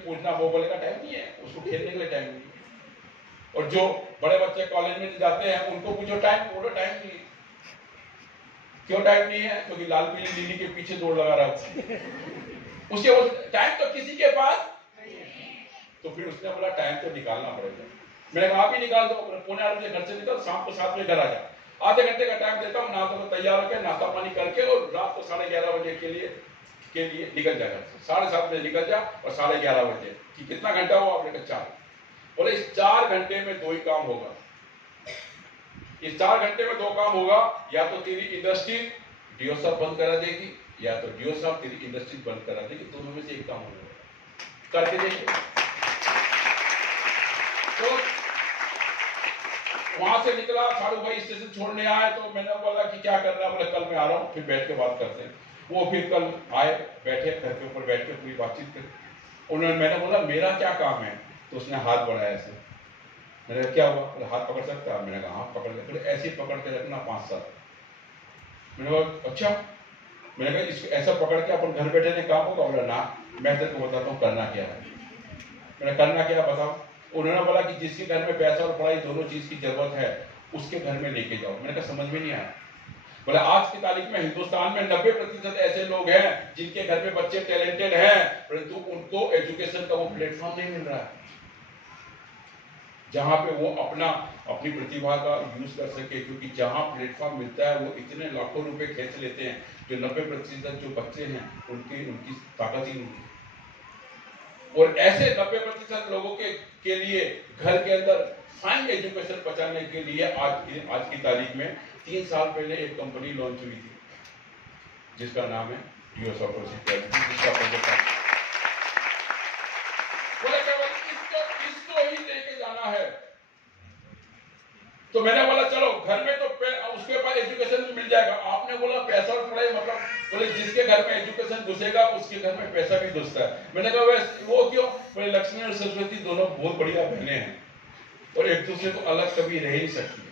पूछना, वो बोलेगा टाइम नहीं है, उसको खेलने के लिए टाइम नहीं है। और जो बड़े बच्चे कॉलेज में जाते हैं उनको पूछो टाइम, बोलो टाइम नहीं है। क्यों टाइम नहीं है? क्योंकि लाल पीली नीली के पीछे दौड़ लगा रहा है उसके टाइम तो किसी के पास। तो फिर उसने बोला टाइम तो निकालना पड़ेगा। मैंने कहा आप ही निकाल दो, 8:45 बजे घर से निकल, शाम को 7 बजे घर आ जा, आधे घंटे का टाइम देता हूँ, नहा तो तैयार होकर नाश्ता पानी करके और रात को 11:30 बजे के लिए निकल जा घर से। 7:30 बजे निकल जा और 11:30 बजे कि कितना घंटा हुआ? आपने कहा 4। बोले इस 4 घंटे में 2 ही काम होगा। इस 4 घंटे में 2 काम होगा, या तो तेरी इंडस्ट्री डीओ साहब बंद करा देगी, या तो डीओ साहब तेरी इंडस्ट्री बंद करा देगी, दोनों में से एक काम होगा, करके देखिए। तो वहां से निकला, साड़ू भाई स्टेशन छोड़ने आए, तो मैंने बोला कि क्या करना है? बोले कल मैं आ रहा हूँ, फिर बैठ के बात करते हैं। वो फिर कल आए, बैठे घर के ऊपर बैठ के पूरी बातचीत करी। मैंने बोला मेरा क्या काम है? तो उसने हाथ बढ़ाया ऐसे। मैंने कहा क्या हुआ? बोले हाथ पकड़ सकता है? मैंने कहा हाँ पकड़ ले। बोले ऐसे पकड़ के रखना 5 साल। मैंने कहा अच्छा। मैंने कहा इसको ऐसा पकड़ के अपन घर बैठे नहीं काम होगा? बोला ना, मैं तेरे को बताता हूँ करना क्या है। मैंने करना क्या बताओ? उन्होंने बोला कि जिसके घर में पैसा और पढ़ाई दोनों चीज की जरूरत है उसके घर में लेके जाओ। मैंने कहा समझ में नहीं आया। बोला आज की तारीख में हिंदुस्तान में 90% ऐसे लोग हैं जिनके घर में बच्चे टैलेंटेड हैं, परंतु उनको एजुकेशन का वो प्लेटफॉर्म नहीं मिल रहा है जहां पे वो अपनी प्रतिभा का यूज कर सके। क्योंकि जहां प्लेटफॉर्म मिलता है वो इतने लाखों रुपए खींच लेते हैं, जो 90% जो बच्चे हैं उनकी ताकत ही नहीं है। और ऐसे 90% लोगों के लिए घर के अंदर फाइन एजुकेशन बचाने के लिए आज की तारीख में 3 साल पहले एक कंपनी लॉन्च हुई थी जिसका नाम है डीओ सॉफ्टवेयर सिक्योरिटी, जिसका प्रोजेक्ट बोले केवल इसको ही लेके जाना है। तो मैंने बोला चलो घर में तो उसके पास एजुकेशन भी मिल जाएगा। आपने बोला पैसा और पढ़ाई मतलब? बोले जिसके घर में एजुकेशन घुसेगा उसके घर में पैसा भी घुसता है। मैंने कहा वैसे वो क्यों? बोले लक्ष्मी और सरस्वती दोनों बहुत बढ़िया बहनें हैं और एक दूसरे को अलग कभी रह ही सकती है।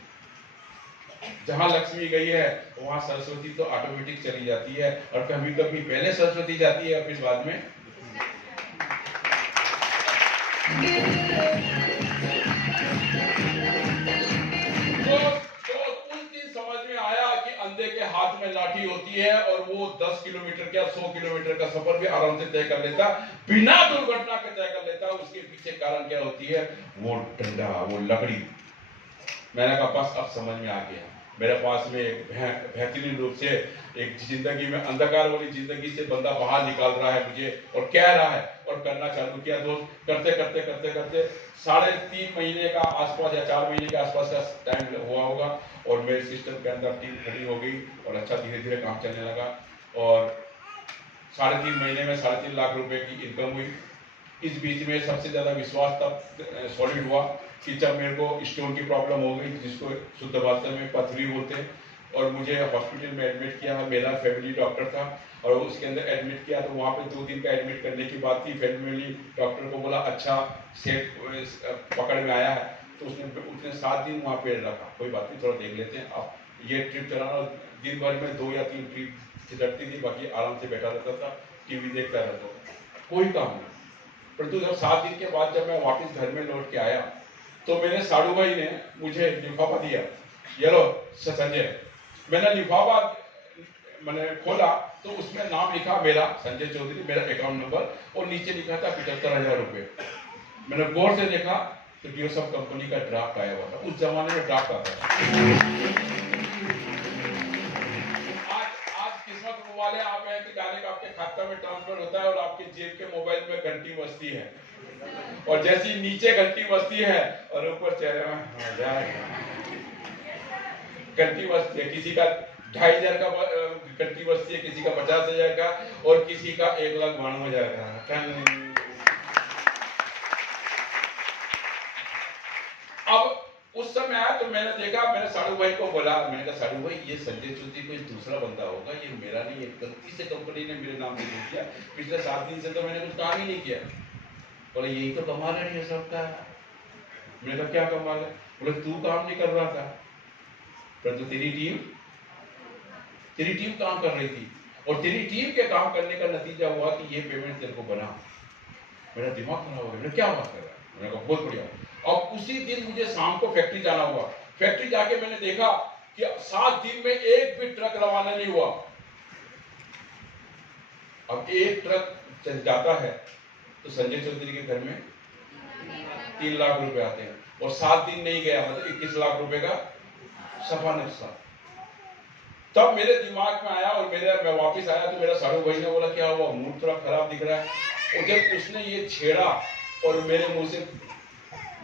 जहां लक्ष्मी गई है वहां सरस्वती तो ऑटोमेटिक चली जाती है, और कभी कभी पहले सरस्वती जाती है फिर बाद में। तो उस दिन समझ में आया कि अंधे के हाथ में लाठी होती है और वो 10 किलोमीटर क्या 100 किलोमीटर का सफर भी आराम से तय कर लेता, बिना दुर्घटना के तय कर लेता। उसके पीछे कारण क्या होती है? वो डंडा, वो लकड़ी। मैंने कहा बस अब समझ में आ गया। मेरे पास में एक बेहतरीन रूप से एक जिंदगी में अंधकार वाली जिंदगी से बंदा बाहर निकाल रहा है मुझे और कह रहा है, और करना चालू किया दोस्त। करते करते करते करते 3.5 महीने का आसपास या 4 महीने के आसपास का टाइम हुआ होगा, और मेरे सिस्टम के अंदर टीम खड़ी हो गई और अच्छा धीरे धीरे काम चलने लगा। और 3.5 महीने में 3.5 लाख रुपए की इनकम हुई। इस बीच में सबसे ज्यादा विश्वास तब सॉलिड हुआ कि जब मेरे को स्टोन की प्रॉब्लम हो गई, जिसको शुद्ध भाषा में पथरी बोलते हैं, और मुझे हॉस्पिटल में एडमिट किया। मेरा फैमिली डॉक्टर था और उसके अंदर एडमिट किया, तो वहाँ पे 2 दिन का एडमिट करने की बात थी। फैमिली डॉक्टर को बोला अच्छा सेट पकड़ में आया है, तो उसने 7 दिन वहाँ पे रखा। कोई बात नहीं, थोड़ा देख लेते हैं। अब ये ट्रिप चलाना दिन भर में 2 या 3 ट्रिप छिटकती थी, बाकी आराम से बैठा रहता था, टीवी देखता रहता था, कोई काम नहीं। परंतु जब 7 दिन के बाद जब मैं वापस घर में लौट के आया, तो मेरे साड़ू भाई ने मुझे लिफाफा दिया, ये लो संजय। मैंने लिफाफा मैंने खोला तो उसमें नाम लिखा मेरा, संजय चौधरी, मेरा अकाउंट नंबर, और नीचे लिखा था 75,000 रुपए। मैंने गौर से देखा तो डीओ सब कंपनी का ड्राफ्ट आया हुआ था। उस जमाने में ड्राफ्ट आता था। वाले आप हैं कि डायरेक्ट आपके खाता में ट्रांसफर होता है और आपके जेब के मोबाइल में घंटी बजती है, और जैसी नीचे घंटी बजती है और ऊपर चेहरे में जाएगा घंटी बजती है। किसी का 2,500 का घंटी बजती है, किसी का 50,000 का, और किसी का 1,92,000 का। अब उस समय आया तो मैंने देखा, मैंने साड़ू भाई को बोला, मैंने कहा साड़ू भाई ये संजय चौधरी कोई दूसरा बंदा होगा, ये मेरा नहीं है, गलती से कंपनी ने मेरे नाम से दे दिया, पिछले 7 दिन से तो मैंने कुछ काम ही नहीं किया। बोले यही तो कमाल है ये सबका। मैंने कहा क्या कमाल है? बोले तू काम नहीं कर रहा था, परंतु तेरी टीम काम कर रही थी, और तेरी टीम के काम करने का नतीजा हुआ कि ये पेमेंट तेरे को बना। मेरा दिमाग खराब हो गया, मैंने क्या बात कर रहा है, मैंने कहा बहुत बढ़िया। अब उसी दिन मुझे शाम को फैक्ट्री जाना हुआ। फैक्ट्री जाके मैंने देखा कि 7 दिन में एक भी ट्रक रवाना नहीं हुआ। अब एक ट्रक जाता है तो संजय चौधरी के घर में 3 लाख रुपए आते हैं, और 7 दिन नहीं गया मतलब 21 लाख रुपए का सफा नुकसान। तब मेरे दिमाग में आया, और मैं वापस आया तो मेरा साड़ू भाई ने बोला क्या हुआ, मूड थोड़ा खराब दिख रहा है। और जब उसने ये छेड़ा और मेरे मुंह से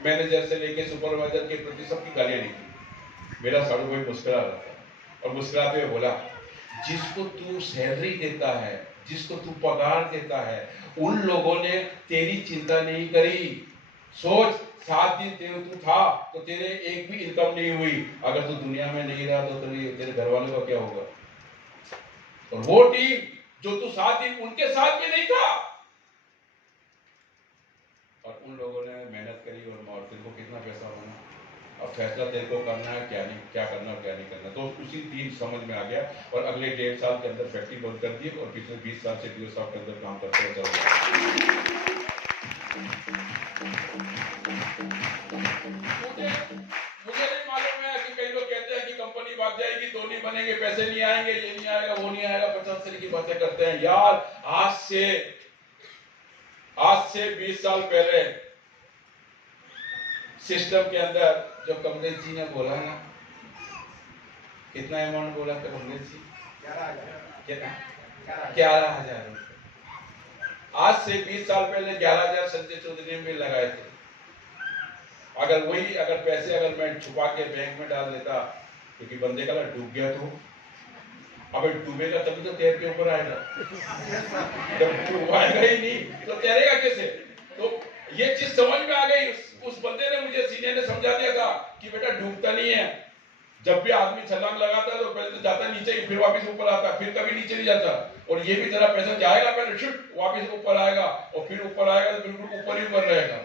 मैनेजर से लेके सुपरवाइजर के प्रति सबकी गालियां निकली, मेरा साड़ू भाई मुस्कुरा रहा था और मुस्कुराते हुए बोला, जिसको तू सैलरी देता है, जिसको तू पगार देता है, उन लोगों ने तेरी चिंता नहीं करी। सोच, 7 दिन तू था तो तेरे एक भी इनकम नहीं हुई। अगर तू दुनिया में नहीं रहा तो तेरे घर वालों का क्या होगा। और वो टीम जो तू 7 दिन उनके साथ भी नहीं था, और उन लोगों ने मेहनत करी और तेरे को कितना पैसा बना। अब फैसला तेरे को करना है, क्या नहीं, क्या करना और क्या नहीं करना। तो उसी दिन समझ में आ गया, और अगले 1.5 साल के अंदर फैक्ट्री बंद कर दी, और पिछले 20 साल से डीओ साहब के अंदर काम करते हुए चल रहा। मुझे नहीं मालूम है कि कई लोग कहते हैं कि कंपनी भाग जाएगी तो नहीं बनेंगे, पैसे नहीं आएंगे, ये नहीं आएगा, वो नहीं आएगा, 50 तरह की बातें करते हैं। यार आज से 20 साल पहले सिस्टम के अंदर जो कमलेश जी ने बोला ना, कितना अमाउंट बोला था कमलेश जी? 11,000 रुपए। आज से 20 साल पहले 11,000 संजय चौधरी ने लगाए थे। अगर पैसे मैं छुपा के बैंक में डाल देता, क्योंकि बंदे का डूब गया तो अब डूबेगा तभी तो तैर के ऊपर आएगा, जब डूबाएगा ही नहीं तो तैरेगा कैसे। तो ये चीज समझ में आ गई। उस बंदे ने मुझे, सीनियर ने समझा दिया था कि बेटा डूबता नहीं है। जब भी आदमी छलांग लगाता है तो पहले तो जाता नीचे ही, फिर वापस ऊपर आता, फिर कभी नीचे नहीं जाता। और ये भी तेरा पैसा जाएगा, पहले शुट वापस ऊपर आएगा, और फिर ऊपर आएगा तो बिल्कुल ऊपर ही ऊपर रहेगा।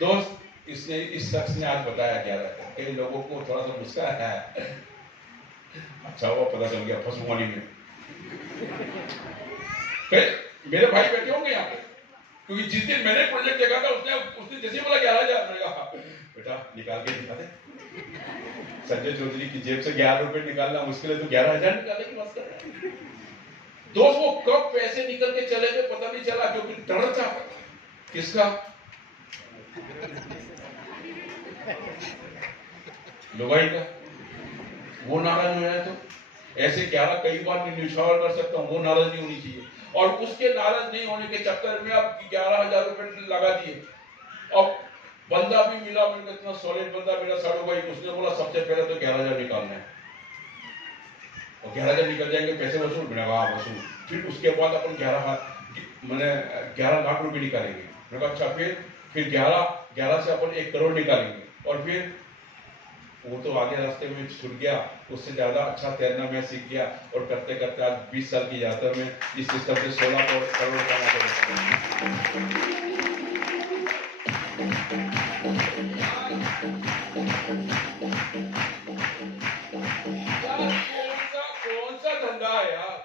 दोस्त, इस शख्स ने आज बताया क्या रहता है, कई लोगों को थोड़ा सा मुस्कुराया है। अच्छा हुआ पता चल गया फसुआनी में। मेरे भाई बैठे होंगे यहाँ पे, क्योंकि जिस दिन मैंने प्रोजेक्ट देखा था उसने जैसे बोला 11,000, बेटा निकाल के दिखा दे। संजय चौधरी की जेब से 11 रुपए निकालना मुश्किल है, तो 11,000 निकालने की बात कर रहा है। दोस्त, वो कब पैसे निकल के चले गए पता नहीं चला, क्योंकि डर था। किसका? लुगाई का। वो नाराज हो जाए तो ऐसे 11 कई बार निशावर कर सकता हूँ, वो नाराज नहीं होनी चाहिए। और उसके नाराज नहीं होने के चक्कर में अब 11,000 रुपए लगा दिए। अब बंदा भी मिला, मेरे इतना सॉलिड बंदा मेरा साड़ू भाई, उसने बोला सबसे पहले तो 11,000 निकालना है, और 11,000 निकल जाएंगे पैसे वसूल, मैंने कहा वसूल। फिर उसके बाद अपन 11 लाख रुपए निकालेंगे। मैंने कहा अच्छा, फिर 11 से अपन 1 करोड़ निकालेंगे। और फिर वो तो आगे रास्ते में छूट गया, उससे ज्यादा अच्छा तैरना मैं सीख गया, और करते करते आज 20 साल की यात्रा में इस सिस्टम से 16 करोड़ कौन सा धंधा है यार।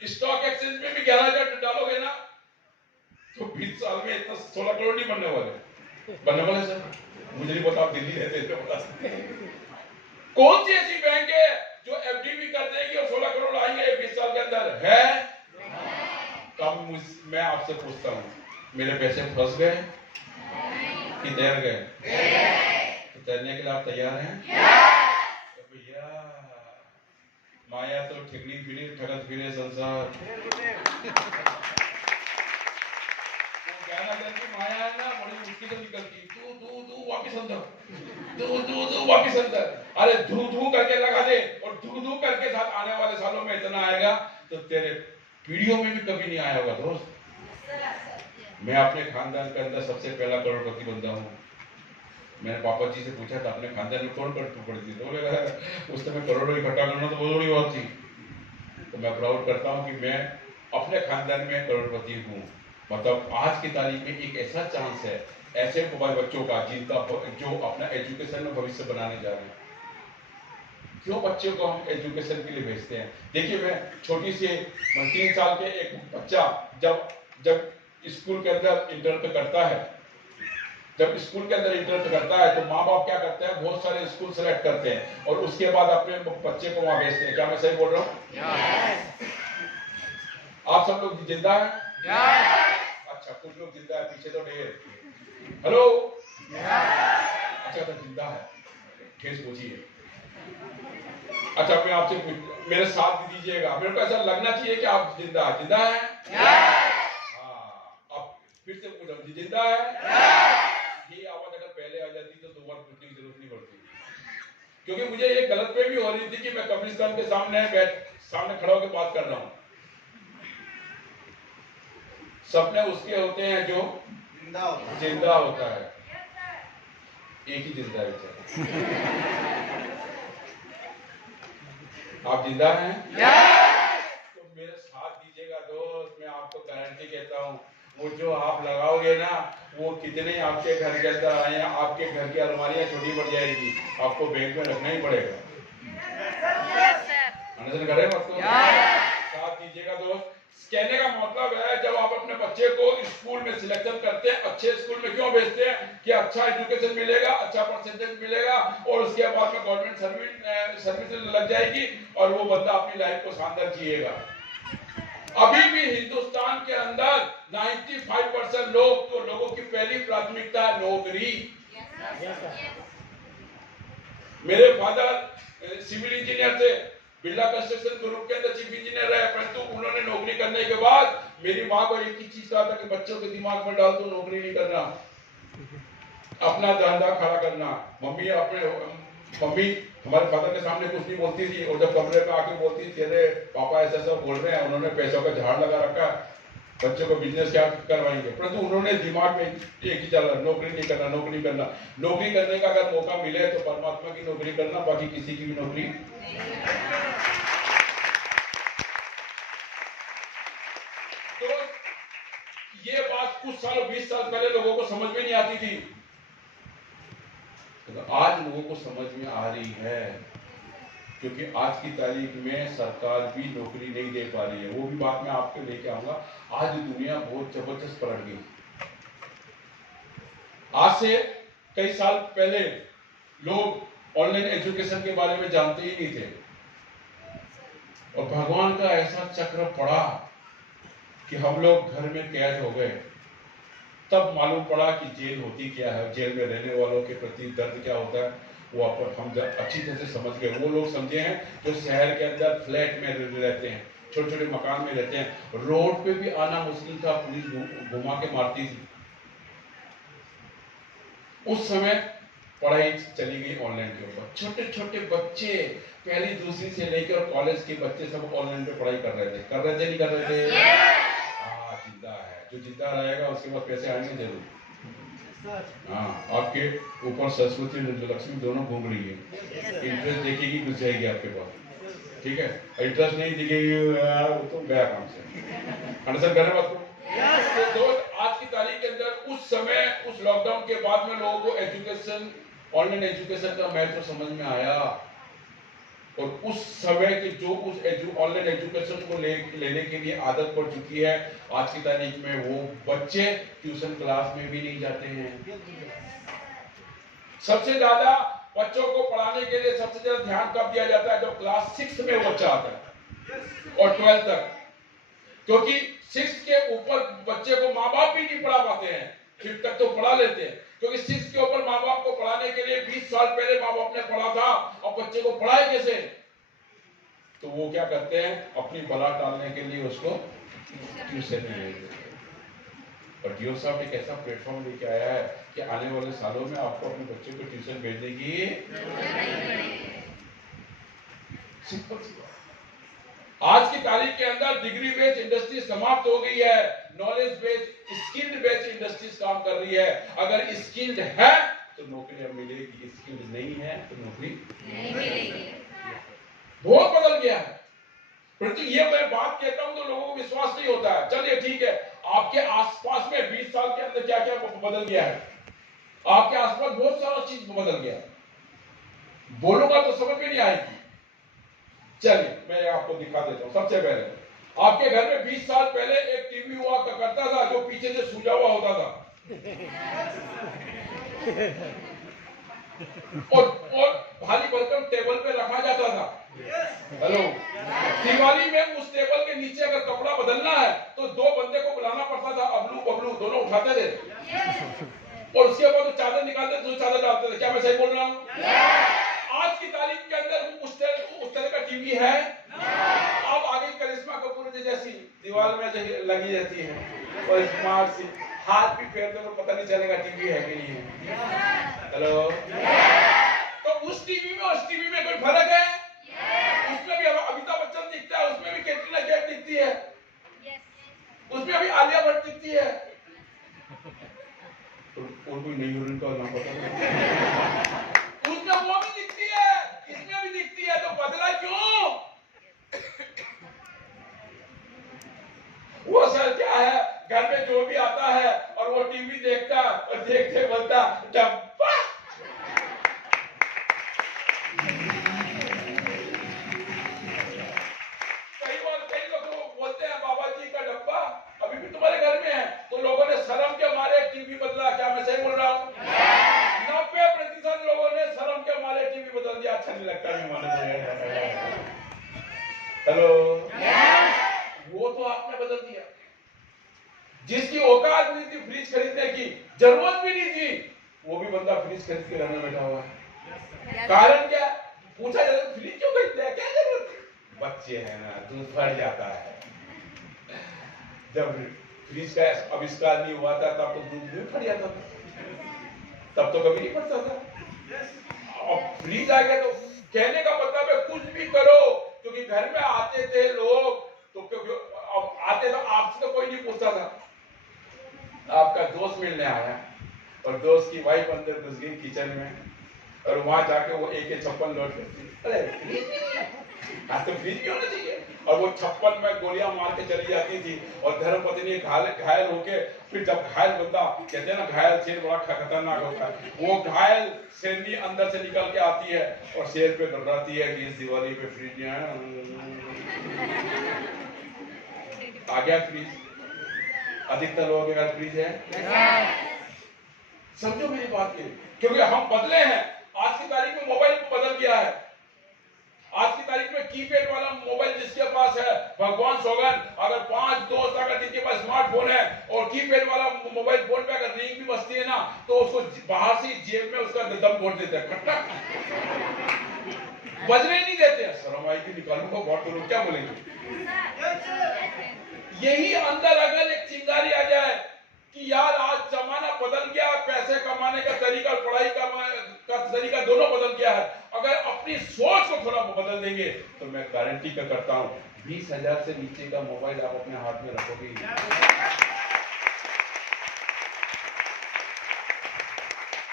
स्टॉक एक्सचेंज में भी 11,000 डालोगे ना तो 20 साल में इतना 16 करोड़ नहीं बनने वाले सर। मुझे नहीं पता, आप दिल्ली रहते थे। कौन सी ऐसी बैंक है जो एफडी भी कर देगी और 16 करोड़ आएंगे 20 साल के अंदर? है? तब मैं आपसे पूछता हूँ, मेरे पैसे फंस गए कि तैर गए? तो तैरने के लिए आप तैयार हैं? तो भैया, माया तो ठिकनी फिरे ठगत फिरे संसार। माया है ना, बड़ी मुश्किल से निकलती। तू वापिस अंदर, अरे धू करके लगा दे, और धू करके साथ आने वाले सालों में इतना आएगा तो तेरे पीढ़ियों में भी कभी नहीं आया होगा। दोस्त, मैं अपने खानदान के अंदर सबसे पहला करोड़पति बंदा हूँ। मैंने पापा जी से पूछा था अपने खानदान में कौन करोड़पति, तो बोले उस समय करोड़ों इकट्ठा करना तो बहुत बड़ी बात थी। तो मैं प्राउड करता हूँ कि मैं अपने खानदान में करोड़पति हूँ। मतलब आज की तारीख में एक ऐसा चांस है ऐसे बच्चों का जो अपना एजुकेशन में भविष्य बनाने जा रहे हैं। क्यों बच्चों को हम एजुकेशन के लिए भेजते हैं? देखिए, मैं छोटी सी 3 साल के एक बच्चा जब स्कूल के अंदर इंटर करता है, जब स्कूल के अंदर इंटर करता है तो माँ बाप क्या करते हैं, बहुत सारे स्कूल सेलेक्ट करते हैं और उसके बाद अपने बच्चे को वहां भेजते हैं। क्या मैं सही बोल रहा हूँ? आप सब लोग जिंदा है? अच्छा, कुछ लोग जिंदा है, पीछे तो ढेर। हेलो, अच्छा तो जिंदा है, ठेस पूछिए। अच्छा, मैं आपसे मेरे साथ दीजिएगा, मेरे को ऐसा लगना चाहिए कि आप जिंदा है। हाँ, अब फिर से पूछो, जिंदा है? ये आवाज अगर पहले आ जाती तो दो बार पूछने की जरूरत नहीं पड़ती, क्योंकि मुझे ये गलतफहमी हो रही थी कि मैं कब्रिस्तान के सामने खड़ा होकर बात कर रहा हूं। सपने उसके होते हैं जो जिंदा होता है, एक ही जिंदा है। आप जिंदा हैं? तो मेरे साथ दीजिएगा दोस्त, मैं आपको गारंटी कहता हूं, वो जो आप लगाओगे ना, वो कितने आपके घर के अंदर आए, आपके घर की अलमारियां छोटी पड़ जाएगी, आपको बैंक में रखना ही पड़ेगा। अंडरस्टैंड कर रहे हैं आपको? साथ दीजिएगा दोस्त। कहने का मतलब है, जब आप अपने बच्चे को स्कूल में सिलेक्शन करते हैं, अच्छे स्कूल में क्यों भेजते हैं? कि अच्छा एजुकेशन मिलेगा, अच्छा परसेंटेज मिलेगा और उसके बाद में गवर्नमेंट सर्विस लग जाएगी और वो बंदा अपनी लाइफ को शानदार जिएगा। अभी भी हिंदुस्तान के अंदर 95% लोगों की पहली प्राथमिकता है नौकरी। मेरे फादर सिविल इंजीनियर थे, बिरला कंस्ट्रक्शन ग्रुप के अंदर चीफ इंजीनियर रहे, परंतु उन्होंने नौकरी करने के बाद मेरी माँ को एक ही चीज कहा था कि बच्चों के दिमाग में डाल दो, नौकरी नहीं करना, अपना धंधा खड़ा करना। मम्मी हमारे फादर के सामने कुछ नहीं बोलती थी और जब कमरे में आके बोलती थी, अरे पापा ऐसा ऐसा बोल रहे हैं, उन्होंने पैसों का झाड़ लगा रखा, बच्चों को बिजनेस क्या करवाएंगे, परंतु उन्होंने दिमाग में एक ही चला, नौकरी नहीं करना, नौकरी करना। नौकरी करने का अगर मौका मिले तो परमात्मा की नौकरी करना, बाकी किसी की भी नौकरी। तो ये बात कुछ साल 20 साल पहले लोगों को समझ में नहीं आती थी, तो आज लोगों को समझ में आ रही है, क्योंकि आज की तारीख में सरकार भी नौकरी नहीं दे पा रही है। वो भी बात मैं आपके लेके आऊंगा। आज दुनिया बहुत जबरदस्त पलट गई। आज से कई साल पहले लोग ऑनलाइन एजुकेशन के बारे में जानते ही नहीं थे और भगवान का ऐसा चक्र पड़ा कि हम लोग घर में कैद हो गए। तब मालूम पड़ा कि जेल होती क्या है, जेल में रहने वालों के प्रति दर्द क्या होता है, वो हम अच्छी तरह से समझ गए। वो लोग समझे हैं जो शहर के अंदर फ्लैट में रहते हैं, छोटे छोटे मकान में रहते हैं, रोड पे भी आना मुश्किल था, पुलिस घुमा के मारती थी। उस समय पढ़ाई चली गई ऑनलाइन के ऊपर। छोटे छोटे बच्चे पहली दूसरी से लेकर कॉलेज के बच्चे सब ऑनलाइन पे पढ़ाई कर रहे थे, नहीं कर रहे थे? हाँ, जिंदा है। जो जिंदा रहेगा उसके बाद पैसे आएंगे जरूर। हाँ, आपके ऊपर सरस्वती और लक्ष्मी दोनों घूम रही है। इंटरेस्ट देखेगी घुस जाएगी आपके पास, ठीक है? इंटरेस्ट नहीं दिखेगी वो तो गया काम से। अंडरस्टैंड कर रहे हैं बात को? तो आज की तारीख के अंदर उस समय, उस लॉकडाउन के बाद में लोगों को एजुकेशन, ऑनलाइन एजुकेशन का महत्व समझ में आया और उस समय के जो उस ऑनलाइन एजुकेशन को लेने के लिए आदत पड़ चुकी है, आज की तारीख में वो बच्चे ट्यूशन क्लास में भी नहीं जाते हैं। सबसे ज्यादा बच्चों को पढ़ाने के लिए सबसे ज्यादा ध्यान कब दिया जाता है? जब क्लास 6 में बच्चा आता है और 12 तक, क्योंकि 6 के ऊपर बच्चे को माँ बाप भी नहीं पढ़ा पाते हैं। 5 तक तो पढ़ा लेते हैं, क्योंकि 6 के ऊपर माँ बाप को पढ़ाने के लिए 20 साल पहले माँ बाप ने पढ़ा था, और बच्चे को पढ़ाए कैसे? तो वो क्या करते हैं, अपनी बला टालने के लिए उसको ट्यूशन में भेजते हैं। और जियो साहब एक ऐसा प्लेटफॉर्म लेके आया है कि आने वाले सालों में आपको अपने बच्चे को ट्यूशन भेजने की सिंपल सी बात। आज की तारीख के अंदर डिग्री बेस्ड इंडस्ट्री समाप्त हो गई है, knowledge based, skilled based industries काम कर रही है। अगर स्किल्ड है तो नौकरी मिलेगी, स्किल्ड नहीं है तो नौकरी नहीं मिलेगी। बहुत बदल गया है। परंतु ये मैं बात कहता हूं तो लोगों को विश्वास नहीं होता है। चलिए ठीक है, आपके आसपास में 20 साल के अंदर क्या क्या बदल गया है? आपके आसपास बहुत सारा चीज बदल गया है, बोलूंगा तो समझ में नहीं आएगी। चलिए मैं आपको दिखा देता हूं। सबसे पहले आपके घर में 20 साल पहले एक टीवी हुआ करता था जो पीछे से सूजा हुआ होता था और भारी भरकम टेबल पे रखा जाता था। हेलो, दिवाली में उस टेबल के नीचे अगर कपड़ा बदलना है तो 2 बंदे को बुलाना पड़ता था, अबलू बबलू दोनों उठाते थे और उसके बाद तो चादर निकालते थे, चादर डालते थे। क्या मैं सही बोल रहा हूँ? आज की तारीख के अंदर उस तरह का टीवी है। अब आगे करिश्मा कपूर जैसी दीवार में लगी रहती है और स्मार्ट सी, हाथ भी फेर दो तो पता नहीं चलेगा टीवी है कि नहीं है। हेलो, तो उस टीवी में और इस टीवी में कोई फर्क है? उसमें भी अमिताभ बच्चन दिखता है, उसमें भी कैटरीना कैफ दिखती है, उसमें भी आलिया भट्ट दिखती है और कोई नहीं उनका नाम पता उसमें वो भी दिखती है, इसमें भी दिखती है, तो बदला क्यों? वो सर क्या है, घर में जो भी आता है और वो टीवी देखता और देखते बोलता डब्बा। कई बार कई लोग बोलते हैं बाबा जी का डब्बा अभी भी तुम्हारे घर में है, तो लोगों ने शर्म के मारे टीवी बदला। क्या मैं सही बोल रहा हूँ? 90% लोगों ने शर्म के मारे टीवी बदल दिया, अच्छा नहीं लगता नहीं माने। हेलो, वो तो आपने बदल दिया। जिसकी औकात नहीं थी फ्रिज खरीदने की, जरूरत भी नहीं थी, वो भी बंदा फ्रिज खरीद के घर में बैठा हुआ है। कारण क्या? पूछा जाता है फ्रिज क्यों खरीदते हैं, क्या जरूरत है? बच्चे हैं ना, दूध फट जाता है। जब फ्रिज का आविष्कार नहीं हुआ था तब तो दूध नहीं फट जाता था, तब तो कभी नहीं फटता था। अब फ्रिज आ गया तो कहने का मतलब है कुछ भी करो, क्योंकि घर में आते थे लोग तो क्योंकि अब आते तो आपसे तो कोई नहीं पूछता था। आपका दोस्त मिलने आया और दोस्त की वाइफ अंदर घुस गई किचन में और वहां जाके वो एक 56 लोड करती, अरे आज तो फ्रिज क्यों होना चाहिए, और वो 56 में गोलियां मार के चली जाती थी और धर्मपत्नी घायल होके, फिर जब घायल बंदा, कहते हैं ना घायल शेर बड़ा खतरनाक होता है, वो घायल शेरनी अंदर से निकल के आती है और शेर पे घबराती है कि इस दिवाली पे फ्रिज आ गया। फ्रिज अधिकतर लोगों के घर फ्रिज है। समझो मेरी बात के, क्योंकि हम बदले हैं। आज की तारीख में मोबाइल बदल गया है। आज की तारीख में कीपैड वाला मोबाइल जिसके पास है, भगवान सौगन, अगर 5 दोस्त अगर जिनके पास स्मार्टफोन है और कीपैड वाला मोबाइल फोन पे अगर रिंग भी बजती है ना तो उसको बाहर से जेब में उसका दम घोट देते हैं, खट्टा बजने नहीं देते हैं। शर्म आई कि निकालूंगा बहुत, तो लोग क्या बोलेंगे? यही अंदर अगर एक चिंगारी आ जाए कि यार आज जमाना बदल गया, पैसे कमाने का तरीका, पढ़ाई का तरीका दोनों बदल गया है, अगर अपनी सोच को थोड़ा बदल देंगे तो मैं गारंटी का करता हूं 20,000 से नीचे का मोबाइल आप अपने हाथ में रखोगे।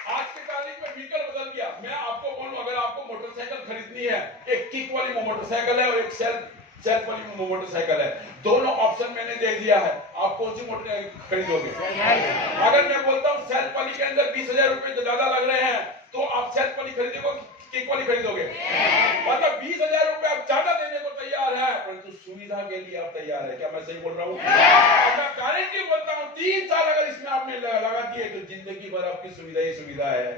आज की तारीख में व्हीकल बदल गया। मैं आपको बोलूं, अगर आपको मोटरसाइकिल खरीदनी है, एक किक वाली मोटरसाइकिल है और एक सेल्फ वाली मोटरसाइकिल है, दोनों ऑप्शन मैंने दे दिया है, आप कौन सी मोटरसाइकिल खरीदोगे? अगर मैं बोलता हूँ सेल्फ वाली के अंदर 20,000 रुपए ज्यादा लग रहे हैं तो आप सेल्फ वाली खरीदोगे, किक वाली खरीदोगे? मतलब 20,000 रुपए आप ज्यादा देने को तैयार है, परंतु सुविधा के लिए आप तैयार है। क्या मैं सही बोल रहा हूँ? मैं गारंटी बोलता हूँ 3 साल अगर इसमें आपने लगा दिए तो जिंदगी भर आपकी सुविधा ही सुविधा है।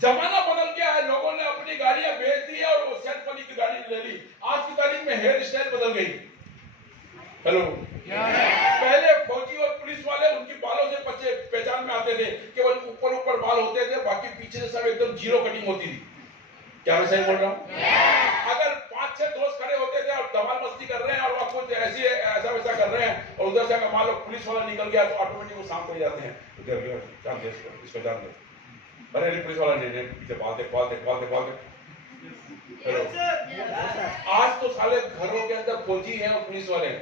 जमाना बदल गया है, लोगों ने अपनी गाड़ियां बेच दी है और वो सेल्फ वाली की गाड़ी ले ली। आज की तारीख में हेयर स्टाइल बदल गई। हेलो, पहले फौजी और पुलिस वाले उनकी बालों से पहचान में आते थे, केवल ऊपर ऊपर बाल होते थे, बाकी पीछे से सब एकदम जीरो कटिंग होती थी। क्या मैं सही बोल रहा हूँ? अगर 5-6 दोस्त खड़े होते थे और धमाल मस्ती कर रहे हैं और वह कुछ ऐसा वैसा कर रहे हैं और उधर से मान लो पुलिस वाला निकल गया तो ऑटोमेटिक वो शांत हो जाते हैं, इसको जान दे, अरे पुलिस वाला नहीं, पीछे पाल दे। आज तो साले घरों के अंदर फौजी हैं और पुलिस वाले हैं,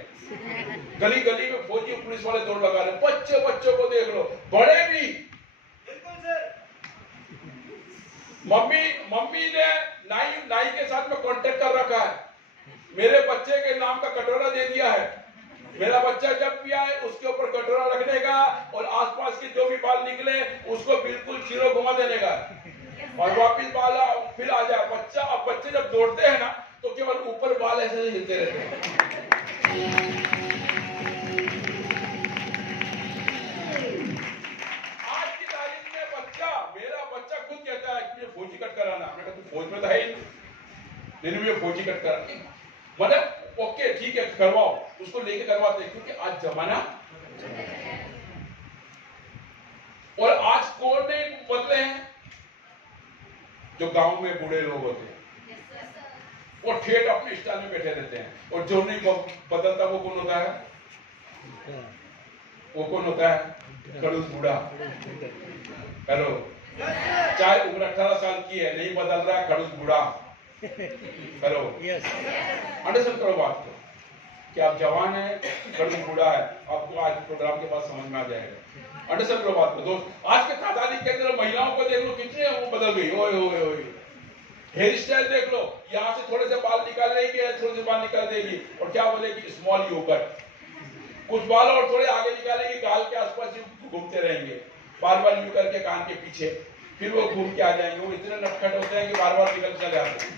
गली गली में फौजी और पुलिस वाले दौड़ लगा रहे हैं। बच्चों को देख लो, बड़े भी। मम्मी ने नाई के साथ में कांटेक्ट कर रखा है, मेरे बच्चे के नाम का कटोरा दे दिया है। मेरा बच्चा जब भी आए उसके ऊपर कटोरा रखने का और आसपास के जो भी बाल निकले उसको बिल्कुल जीरो घुमा देने का। और वापिस बाल फिर आ जाए बच्चा। अब बच्चे जब दौड़ते हैं ना तो केवल ऊपर बाल ऐसे हिलते रहते हैं। आज की तारीख में मेरा बच्चा खुद कहता है कि मुझे फौजी कट कराना। मैंने कहा तू फौज में तो है ही नहीं, मुझे फौजी कट कराना। मतलब ओके ठीक है करवाओ, उसको लेके करवाते हैं क्योंकि आज जमाना और आज कौन नहीं बदले हैं। जो गांव में बूढ़े लोग होते हैं वो ठेठ अपने स्टाइल में बैठे रहते हैं, और जो नहीं बदलता वो कौन होता है? वो कौन होता है? खड़ूस बूढ़ा। हेलो, चाहे उम्र 18 साल की है, नहीं बदल रहा है, खड़ूस बूढ़ा। हेलो, अंडरस्टैंड करो बात को कि आप जवान है, खड़ूस बूढ़ा है। आपको आज प्रोग्राम के बाद समझ में आ जाएगा। अंडरस्टैंड करो बात को दोस्त। आज के तादाद के अंदर महिलाओं को देख लो कितने वो बदल गई। ओए ओए ओए, हेयर स्टाइल देख लो, यहाँ से थोड़े से बाल निकाल लेगी, थोड़े से बाल निकाल देगी और क्या बोलेगी? Small you cut. कुछ बाल और थोड़े आगे निकालेगी, गाल के आसपास घूमते रहेंगे, बार बार यू करके कान के पीछे, फिर वो घूम के आ जाएंगे। वो इतने नटखट होते हैं कि बार बार निकल चले जाते हैं।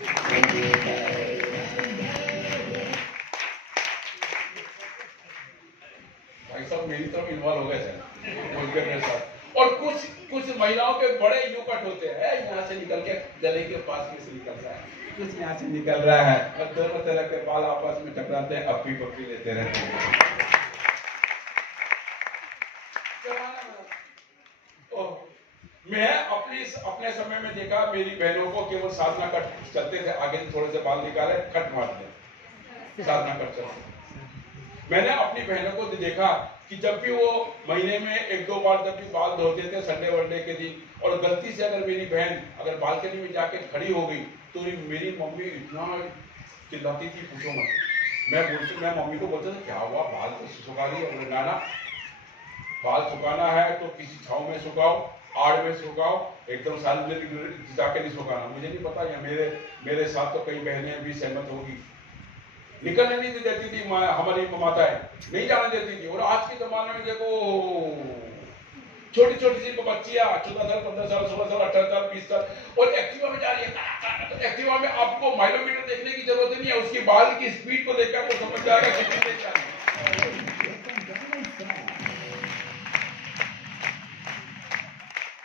भाई साहब मेरी तरफ इन्वॉल्व हो गए सर मेरे साथ। और कुछ महिलाओं के बड़े यू कट होते हैं, यहाँ से निकल के गले के पास में से निकल रहा है, कुछ यहाँ से निकल रहा है, और दोनों तरह के बाल आपस में टकराते हैं, अप्पी पप्पी लेते रहते हैं। मैं अपने समय में देखा मेरी बहनों को केवल साधना कट चलते थे, आगे से थोड़े से बाल निकाले कट मार दिया, साधना कट चलते। मैंने अपनी बहनों को देखा कि जब भी वो महीने में 1-2 बार जब भी बाल धोते थे संडे वनडे के दिन, और गलती से अगर मेरी बहन अगर बालकनी में जाके खड़ी हो गई तो मेरी मम्मी इतना चिल्लाती थी पूछो मत। मैं मम्मी को बोलता था क्या हुआ, बाल तो सुखा रही है। नाना, बाल सुखाना है तो किसी छाव में सुखाओ, आड़ में सुखाओ, एकदम सार्वजनिक जाके नहीं सुखाना। मुझे नहीं पता, या मेरे साथ तो कई बहनें भी सहमत होगी, निकलने नहीं देती थी हमारी माताएं, नहीं जाने देती थी। और आज के जमाने में देखो छोटी छोटी सी बच्चियां 14 साल 15 साल 16 साल 18 साल 20 साल और एक्टिवा में जा रही है। तो एक्टिवा में आपको माइलोमीटर देखने की जरूरत नहीं है, उसकी बाल की स्पीड को देखकर आपको समझ जाएगा कितनी तेज जा रही है।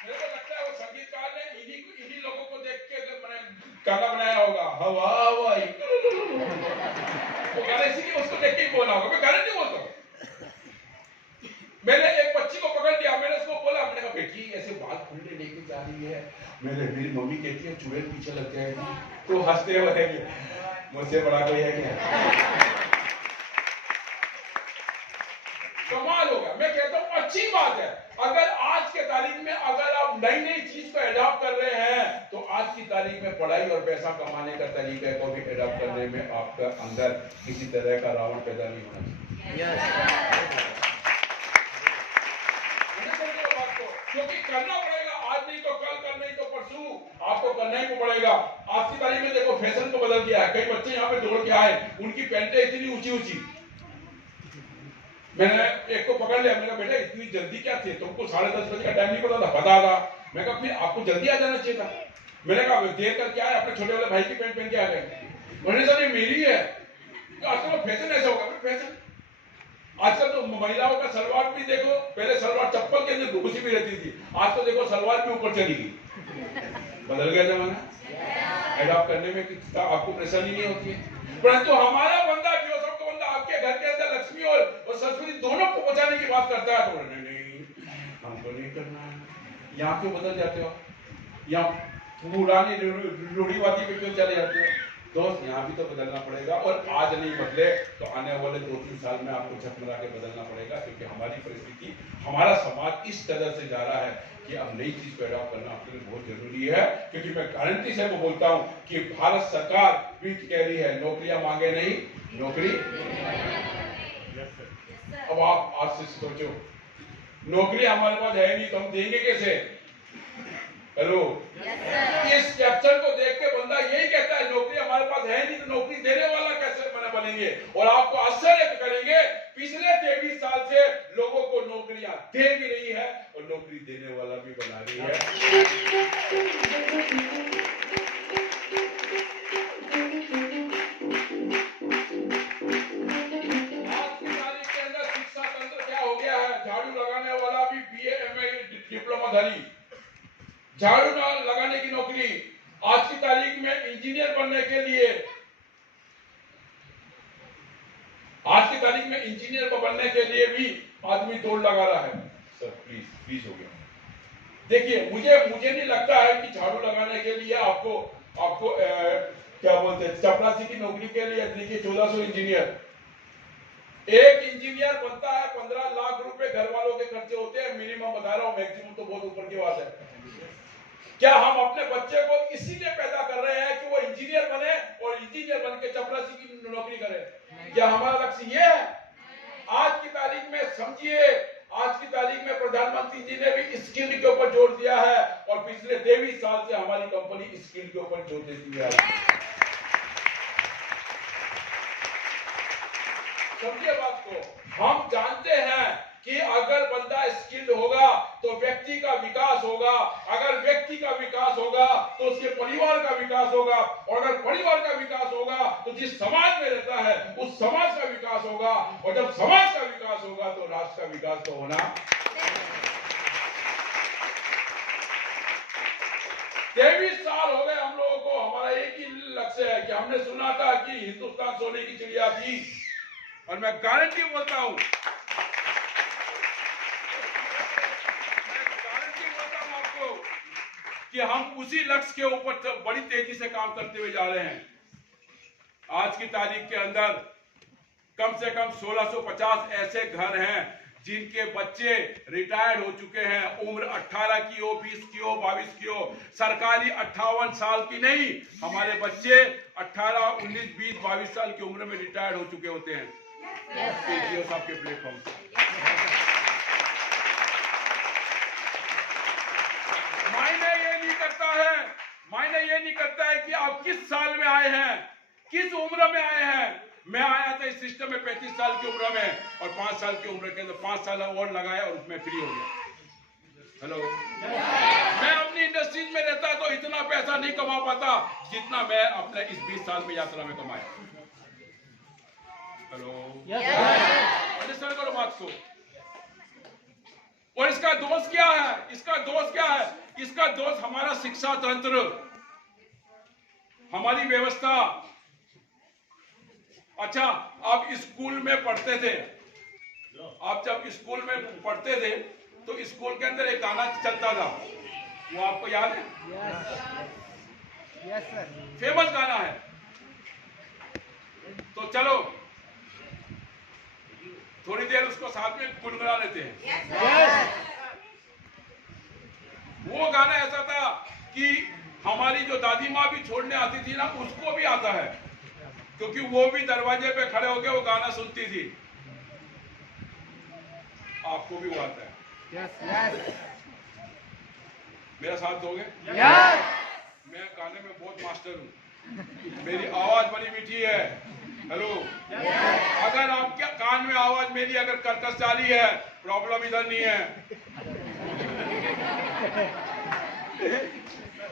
मेरे को लगता है वो संगीतकार ने इन्हीं लोगों को देख के गाना बनाया होगा, हवा हवाई वो गाना इसी उसको देख के ही बोला होगा। मैं गाना नहीं बोलता। मैंने एक बच्ची को पकड़ लिया, मैंने उसको बोला, मैंने कहा बेटी ऐसे बाल खुले लेके जा रही है। मेरी मम्मी कहती है चूहे पीछे लग जाएगी। तो हंसते हुए रहेंगे, मुझसे बड़ा कोई है क्या? कमाल हो गया। मैं कहता हूँ अच्छी बात है, अगर आज के तारीख में अगर आप नई नई चीज को एडॉप्ट कर रहे हैं तो आज की तारीख में पढ़ाई और पैसा कमाने का तरीका को भी एडॉप्ट करने में आपका अंदर किसी तरह का रावण पैदा नहीं होना चाहिए। क्योंकि करना पड़ेगा, आज नहीं तो कल, कल नहीं तो परसों, आपको करना ही पड़ेगा। आज की तारीख में देखो फैशन को बदल गया है। कई बच्चे यहाँ पे दौड़ के आए, उनकी पैंटें इतनी ऊंची ऊंची। मैंने एक को पकड़ लिया, मैंने कहा बेटा इतनी जल्दी क्या थी, तुमको 10:30 बजे का टाइम नहीं पता था? बता था। मैं कहा फिर आपको जल्दी आ जाना चाहिए था। मैंने कहा देर करके आए, अपने छोटे वाले भाई की पैंट पहन के आ गए। उन्होंने कहा मेरी है। आजकल फैशन ऐसा होगा। फैशन आजकल तो महिलाओं का सलवार भी देखो, पहले सलवार चप्पल के अंदर घुसी भी रहती थी, आज तो देखो सलवार भी ऊपर चली गई। बदल गया जमाना। एडॉप्ट करने में आपको परेशानी नहीं होती है। परंतु हमारा बंदा जो सबको बंदा आपके घर के अंदर लक्ष्मी और सरस्वती दोनों को बचाने की बात करता है, तो नहीं हमको नहीं करना है। यहाँ क्यों बदल जाते हो? यहाँ पुरानी रूढ़िवादी पे क्यों चले जाते हो? दोस्त यहाँ भी तो बदलना पड़ेगा, और आज नहीं बदले तो आने वाले 2-3 साल में आपको झकमरा के बदलना पड़ेगा। क्योंकि हमारी परिस्थिति, हमारा समाज इस तरह से जा रहा है कि अब नई चीज को एडॉप्ट करना आपके लिए बहुत जरूरी है। क्योंकि मैं गारंटी से वो बोलता हूँ कि भारत सरकार भी कह रही है नौकरियां मांगे नहीं, नौकरी। अब आप आज से सोचो, नौकरी हमारे पास है नहीं तो हम देंगे कैसे? हेलो, इस कैप्शन को देख के बंदा यही कहता है नौकरी हमारे पास है नहीं तो नौकरी देने वाला कैसे बनेंगे? और आपको आश्चर्य करेंगे, पिछले 23 साल से लोगों को नौकरियां दे भी रही है और नौकरी देने वाला भी बना रही है। जवाबदारी, झाड़ू लगाने की नौकरी। आज की तारीख में इंजीनियर बनने के लिए, आज की तारीख में इंजीनियर बनने के लिए भी आदमी दौड़ लगा रहा है। सर प्लीज प्लीज हो गया। देखिए मुझे नहीं लगता है कि झाड़ू लगाने के लिए आपको क्या बोलते हैं, चपरासी की नौकरी के लिए देखिए 1400 इंजीनियर, एक इंजीनियर बनता है 15 लाख रुपए घर वालों के खर्चे होते हैं, मिनिमम बता रहा हूं, मैक्सिमम तो बहुत ऊपर की बात है। क्या हम अपने बच्चे को इसीलिए पैदा कर रहे हैं कि वो इंजीनियर बने और इंजीनियर बन के चपरासी की नौकरी करे? क्या हमारा लक्ष्य ये है? आज की तारीख में समझिए, आज की तारीख में प्रधानमंत्री जी ने भी स्किल के ऊपर जोर दिया है और पिछले 23 साल से हमारी कंपनी स्किल के ऊपर जोर देती है। समझिए बात को। हम जानते हैं कि अगर बंदा स्किल्ड होगा तो व्यक्ति का विकास होगा, अगर व्यक्ति का विकास होगा तो उसके परिवार का विकास होगा, और अगर परिवार का विकास होगा तो जिस समाज में रहता है उस समाज का विकास होगा, और जब समाज का विकास होगा तो राष्ट्र का विकास तो होना। 23 साल हो गए हम लोगों को, हमारा एक ही लक्ष्य है कि हमने सुना था कि हिंदुस्तान सोने की चिड़िया थी, और मैं गारंटी बोलता हूं आपको कि हम उसी लक्ष्य के ऊपर बड़ी तेजी से काम करते हुए जा रहे हैं। आज की तारीख के अंदर कम से कम 1650 ऐसे घर हैं जिनके बच्चे रिटायर्ड हो चुके हैं, उम्र 18 की हो, 20 की हो, 22 की हो, सरकारी 58 साल की नहीं, हमारे बच्चे 18, 19, 20, 22 साल की उम्र में रिटायर्ड हो चुके होते हैं जियो साहब के प्लेटफॉर्म। मायने ये नहीं करता है कि आप किस साल में आए हैं, किस उम्र में आए हैं। मैं आया था इस सिस्टम में 35 साल की उम्र में, और 5 साल की उम्र के अंदर 5 साल और लगाया और उसमें फ्री हो गया। हेलो, मैं अपनी इंडस्ट्रीज में रहता तो इतना पैसा नहीं कमा पाता जितना मैं अपने इस 20 साल में यात्रा में कमाया। हेलो, अंडरस्टैंड करो बात को। और इसका दोष क्या है? इसका दोष क्या है? इसका दोष हमारा शिक्षा तंत्र, हमारी व्यवस्था। अच्छा, आप स्कूल में पढ़ते थे, आप जब स्कूल में पढ़ते थे तो स्कूल के अंदर एक गाना चलता था, वो आपको याद है? यस सर, फेमस गाना है। तो चलो थोड़ी देर उसको साथ में गुनगुना लेते हैं। वो गाना ऐसा था कि हमारी जो दादी माँ भी छोड़ने आती थी ना, उसको भी आता है, क्योंकि वो भी दरवाजे पे खड़े होकर वो गाना सुनती थी। आपको भी वो आता है? यस। मेरा साथ दोगे? यस। मैं गाने में बहुत मास्टर हूँ, मेरी आवाज बड़ी मीठी है। हेलो, अगर आपके कान में आवाज मेरी अगर कर्कश जा रही है, प्रॉब्लम इधर नहीं है।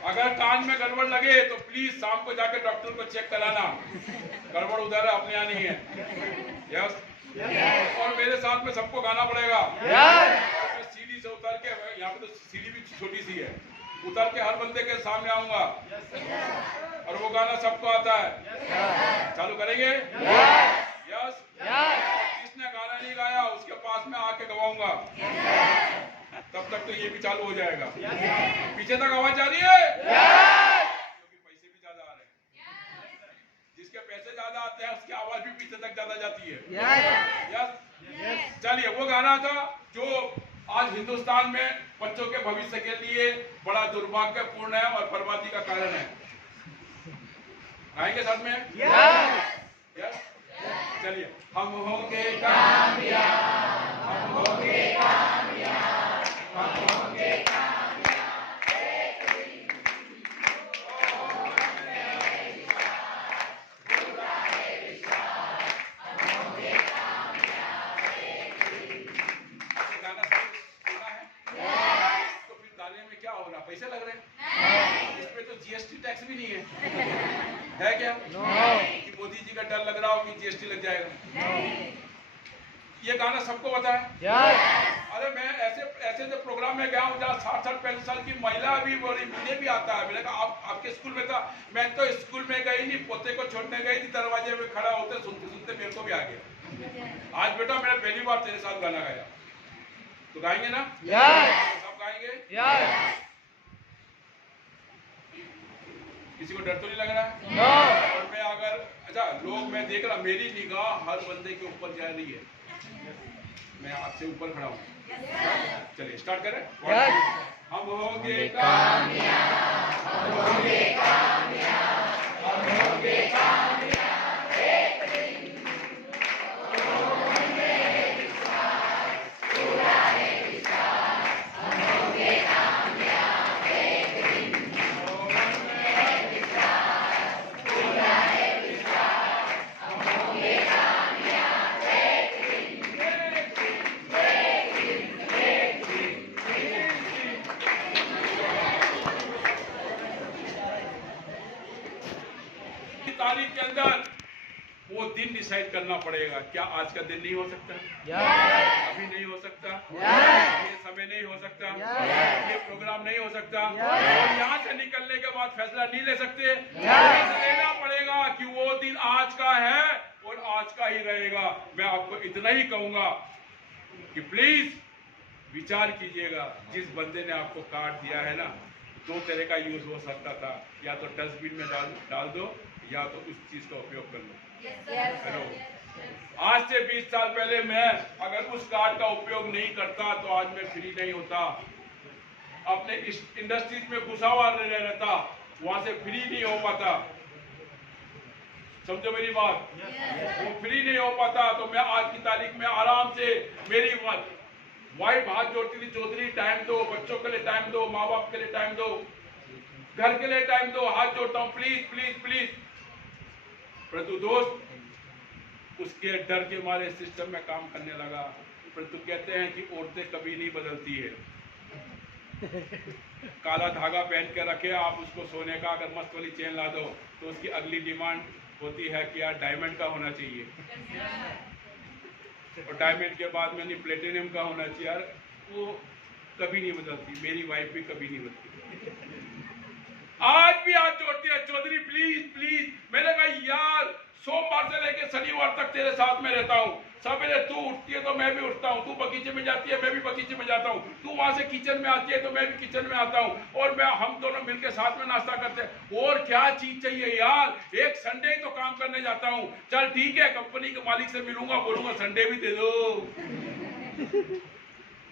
अगर कान में गड़बड़ लगे तो प्लीज शाम को जाके डॉक्टर को चेक कराना, गड़बड़ उधर है, अपने यहाँ नहीं है। यस। और मेरे साथ में सबको गाना पड़ेगा। सीढ़ी से उतर के, यहाँ पे तो सीढ़ी भी छोटी सी है, उतर के हर बंदे के सामने आऊंगा और वो गाना सबको आता है। चालू करेंगे? यस। जिसने गाना नहीं गाया उसके पास में आके गवाऊंगा, तब तक तो ये भी चालू हो जाएगा। पीछे तक आवाज जा रही है? क्योंकि पैसे भी ज्यादा आ रहे हैं। जिसके पैसे ज्यादा आते हैं उसकी आवाज भी पीछे तक ज्यादा जाती है। यस। चलिए, वो गाना था जो आज हिंदुस्तान में बच्चों के भविष्य के लिए बड़ा दुर्भाग्यपूर्ण है और बर्बादी का कारण है। आएंगे साथ में? यस। चलिए, हम होंगे कामयाब, हम होंगे कामयाब, हम होंगे कामयाब। गाना सुना है? तो फिर गाने में क्या हो रहा? पैसे लग रहे हैं? इसमें तो जीएसटी टैक्स भी नहीं है क्या? कि मोदी जी का डर लग रहा हो कि जीएसटी लग जाएगा? ये गाना सबको पता है। अरे मैं ऐसे जो प्रोग्राम में गया हूँ जहाँ 60-65 साल की महिला भी बोली, मुझे भी आता है। मैंने कहा आपके स्कूल में था? मैं तो स्कूल में गई नहीं, पोते को छोड़ने गई थी, दरवाजे में खड़ा होते सुनते सुनते मेरे को भी आ गया। आज बेटा मैंने पहली बार तेरे साथ गाना गाया, तो गाएंगे ना? सब गाएंगे। किसी को डर तो नहीं लग रहा है? और मैं अगर अच्छा लोग, मैं देख रहा, मेरी निगाह हर बंदे के ऊपर जा रही है। मैं आपसे ऊपर खड़ा हूँ। चलिए स्टार्ट करें। हम होंगे कामयाब, हम होंगे कामयाब, हम होंगे कामयाब एक दिन। पूरा है विश्वास, हम होंगे कामयाब एक दिन। पूरा है विश्वास, हम होंगे कामयाब एक दिन। तारीख के अंदर वो दिन डिसाइड करना पड़ेगा। क्या आज का दिन नहीं हो सकता? अभी नहीं हो सकता? ये समय नहीं हो सकता? ये प्रोग्राम नहीं हो सकता? और यहाँ से निकलने के बाद फैसला नहीं ले सकते? लेना पड़ेगा कि वो दिन आज का है और आज का ही रहेगा। मैं आपको इतना ही कहूंगा कि प्लीज विचार कीजिएगा। जिस बंदे ने आपको कार्ड दिया है ना, 2 तरह का यूज हो सकता था। या तो डस्टबिन में डाल दो, या तो उस चीज का उपयोग कर लो। हेलो, आज से 20 साल पहले मैं अगर उस कार्ड का उपयोग नहीं करता तो आज मैं फ्री नहीं होता। अपने इंडस्ट्रीज में घुसा हुआ रहता, वहां से फ्री नहीं हो पाता। समझो मेरी बात। वो फ्री नहीं हो पाता तो मैं आज की तारीख में आराम से, मेरी वाइफ हाथ जोड़ती थी, चौधरी टाइम दो, बच्चों के लिए टाइम दो, माँ बाप के लिए टाइम दो, घर के लिए टाइम दो, हाथ जोड़ता हूँ प्लीज प्लीज प्लीज। परंतु दोस्त उसके डर के मारे सिस्टम में काम करने लगा। परंतु कहते हैं कि औरतें कभी नहीं बदलती है। काला धागा पहन के रखे आप उसको, सोने का अगर मस्त वाली चेन ला दो तो उसकी अगली डिमांड होती है कि यार डायमंड का होना चाहिए, और डायमंड के बाद में नहीं प्लेटिनियम का होना चाहिए। यार वो कभी नहीं बदलती। मेरी वाइफ भी कभी नहीं बदलती, आज भी हाथ जोड़ती है, चौधरी प्लीज प्लीज। मैंने कहा यार सोमवार से लेकर शनिवार तक तेरे साथ में रहता हूँ। सवेरे तू उठती है तो मैं भी उठता हूँ, तू बगीचे में जाती है मैं भी बगीचे में जाता हूँ, तू वहां से किचन में आती है तो मैं भी किचन में आता हूँ, और हम दोनों मिलकर साथ में नाश्ता करते हैं। और क्या चीज चाहिए यार? एक संडे ही तो काम करने जाता हूँ। चल ठीक है, कंपनी के मालिक से मिलूंगा, बोलूंगा संडे भी दे दो।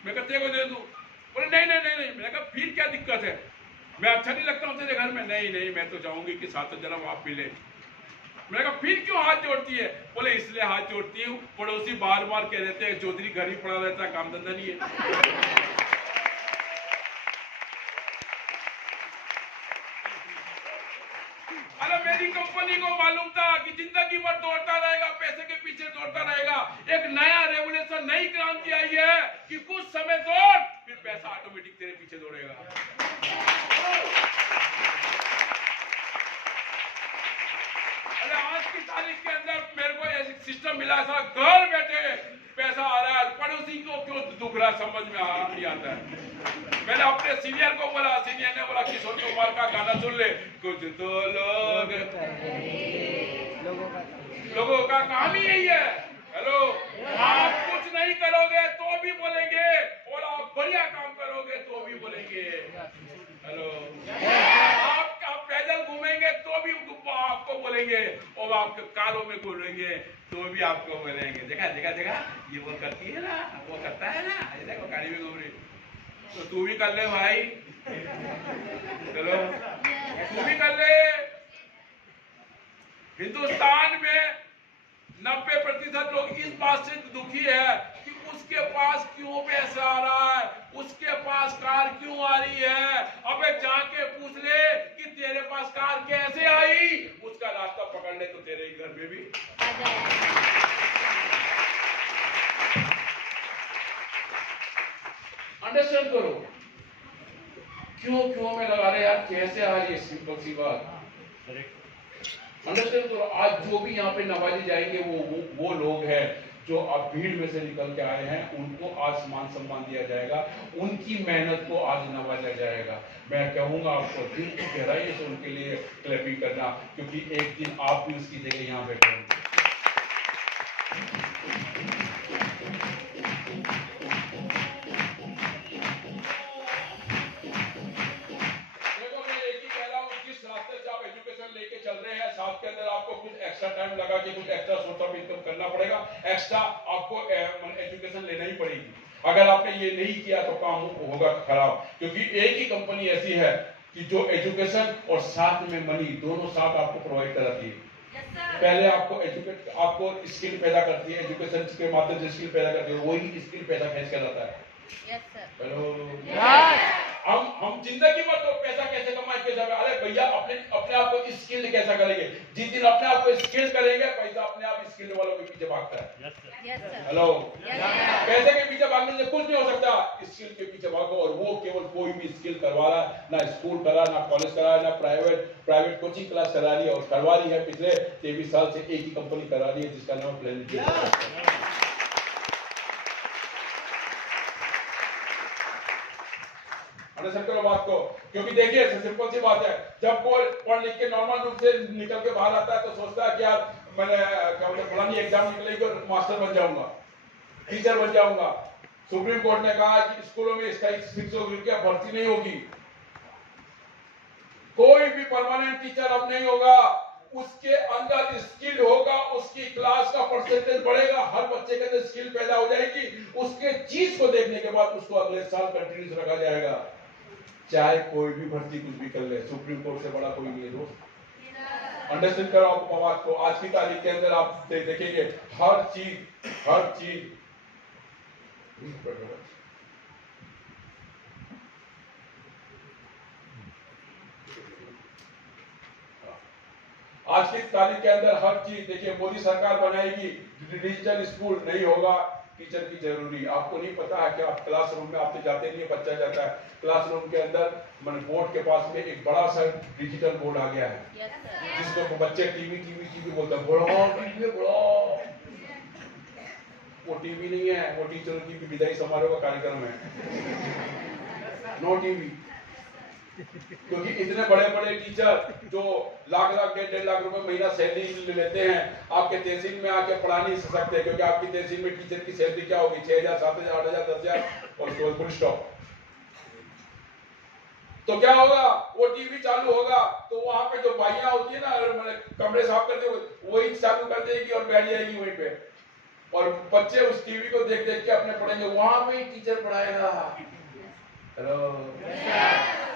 मैं कहते को दे दूं? बोले नहीं नहीं नहीं नहीं। मैंने कहा फिर क्या दिक्कत है? मैं अच्छा नहीं लगता हूँ तेरे घर में? नहीं नहीं, मैं तो चाहूंगी कि सातों जन्म आप मिले। मैंने कहा फिर क्यों हाथ जोड़ती है? बोले इसलिए हाथ जोड़ती हूँ, पड़ोसी बार बार कह देते हैं चौधरी घर ही पड़ा रहता है, काम धंधा नहीं है। अरे मेरी कंपनी को मालूम था कि जिंदगी भर दौड़ता रहेगा, पैसे के पीछे दौड़ता रहेगा। एक नया रेवोल्यूशन, नई क्रांति आई है कि कुछ समय दौड़, फिर पैसा ऑटोमेटिक तेरे पीछे दौड़ेगा। आज की तारीख के अंदर मेरे को ऐसा सिस्टम मिला था, घर बैठे पैसा आ रहा है, पड़ोसी को क्यों दुख रहा समझ में नहीं आता है। मैंने अपने सीनियर को बोला, सीनियर ने बोला किशोर कुमार का गाना सुन ले, कुछ तो लोगों का काम ही यही है। हेलो, आप कुछ नहीं करोगे तो भी बोलेंगे, और आप बढ़िया काम करोगे तो भी बोलेंगे। हेलो, आप पैदल घूमेंगे तो भी आपको बोलेंगे, और आप कारों में घूमेंगे तो भी आपको बोलेंगे। देखा देखा देखा, ये वो करती है ना, वो करता है ना, ये देखो गाड़ी में घूम रही, तो तू भी कर ले भाई। चलो तू भी कर ले। हिंदुस्तान में 90% लोग इस बात से दुखी है कि उसके पास क्यों पैसा आ रहा है, उसके पास कार क्यों आ रही है। अबे जाके पूछ ले कि तेरे पास कार कैसे आई, उसका रास्ता पकड़ ले तो तेरे घर में भी। अंडरस्टैंड करो क्यों में लगा रहे यार, कैसे आ रही है, सिंपल सी बात। अंडरस्टैंड करो, आज जो भी यहाँ पे नवाजे जाएंगे वो लोग हैं जो अब भीड़ में से निकल के आए हैं उनको आज मान सम्मान दिया जाएगा, उनकी मेहनत को आज नवाजा जाएगा। मैं कहूँगा आपको दिल की गहराई से उनके लिए क्लैपिंग करना, क्योंकि एक दिन आप भी उसकी जगह यहाँ बैठे होंगे। लेके चल रहे हैं, साथ के अंदर आपको कुछ एक्स्ट्रा टाइम लगा के कुछ एक्स्ट्रा सोर्स ऑफ इनकम करना पड़ेगा, एक्स्ट्रा आपको एजुकेशन लेना ही पड़ेगी। अगर आपने ये नहीं किया तो काम होगा खराब, क्योंकि एक ही कंपनी ऐसी है कि जो एजुकेशन और साथ में मनी दोनों साथ आपको प्रोवाइड कराती है। पहले आपको स्किल पैदा करती है, एजुकेशन के माध्यम से स्किल पैदा करती है, वही स्किल पैदा खींच कर लाता है। हेलो, हम जिंदगी भर तो पैसा कैसे कमाए, कैसे, अरे भैया अपने आप को स्किल कैसा करेंगे? जिस दिन अपने आप को स्किल करेंगे, पैसा अपने आप स्किल वालों के पीछे भागता है। हेलो, पैसे के पीछे भागने से कुछ नहीं हो सकता, स्किल के पीछे भागो। और वो केवल कोई भी स्किल करवा रहा है, ना स्कूल करा, ना कॉलेज करा, ना प्राइवेट कोचिंग क्लास करा रही है, और करवा रही है पिछले 23 साल से एक ही कंपनी करा रही है जिसका नाम प्लेनेटरी। करो बात को, क्योंकि देखिए सिंपल सी बात है, जब कोई पढ़ लिख के नॉर्मल रूप से निकल के बाहर आता है तो सोचता है कि यार मैंने क्या बोलते फलानी एग्जाम निकलेगी और मास्टर बन जाऊंगा, टीचर बन जाऊंगा। सुप्रीम कोर्ट ने कहा कि स्कूलों में स्थायी शिक्षकों की भर्ती नहीं होगी, कोई भी परमानेंट टीचर अब नहीं होगा, उसके अंदर स्किल होगा, उसकी क्लास का परसेंटेज बढ़ेगा, हर बच्चे के अंदर स्किल पैदा हो जाएगी, उसके चीज को देखने के बाद उसको अगले साल कंटिन्यूस रखा जाएगा, चाहे कोई भी भर्ती कुछ भी कर ले। सुप्रीम कोर्ट से बड़ा कोई नहीं है दोस्त। अंडरस्टैंड करो आप बात को। आज की तारीख के अंदर आप देखेंगे हर चीज आज की तारीख के अंदर हर चीज देखिए, मोदी सरकार बनाएगी, डिजिटल स्कूल नहीं होगा, टीचर की जरूरी। आपको नहीं पता है कि आप क्लासरूम में आपसे जाते नहीं, बच्चा जाता है क्लासरूम के अंदर, बोर्ड के पास में एक बड़ा सा डिजिटल बोर्ड आ गया है, जिसको बच्चे टीवी बोलते हैं, बड़ा वो टीवी नहीं है, वो टीचरों की विदाई समारोह का कार्यक्रम है, नो टीवी। क्योंकि इतने बड़े बड़े टीचर जो लाख 1.5 लाख रुपए महीना सैलरी लेते हैं, आपके तहसील में आके पढ़ा नहीं सकते, क्योंकि आपकी तहसील में टीचर की सैलरी क्या होगी, 6,000, 7,000, 8,000, 10,000 और फुल स्टॉप। तो क्या होगा, वो टीवी चालू होगा तो वहां पे जो बाइयां होती है ना, कमरे साफ करते वही चालू कर देगी और बैठ जाएगी वहीं पे, और बच्चे उस टीवी को देख देख के अपने पढ़ेंगे, वहां पे टीचर पढ़ाएगा। हेलो,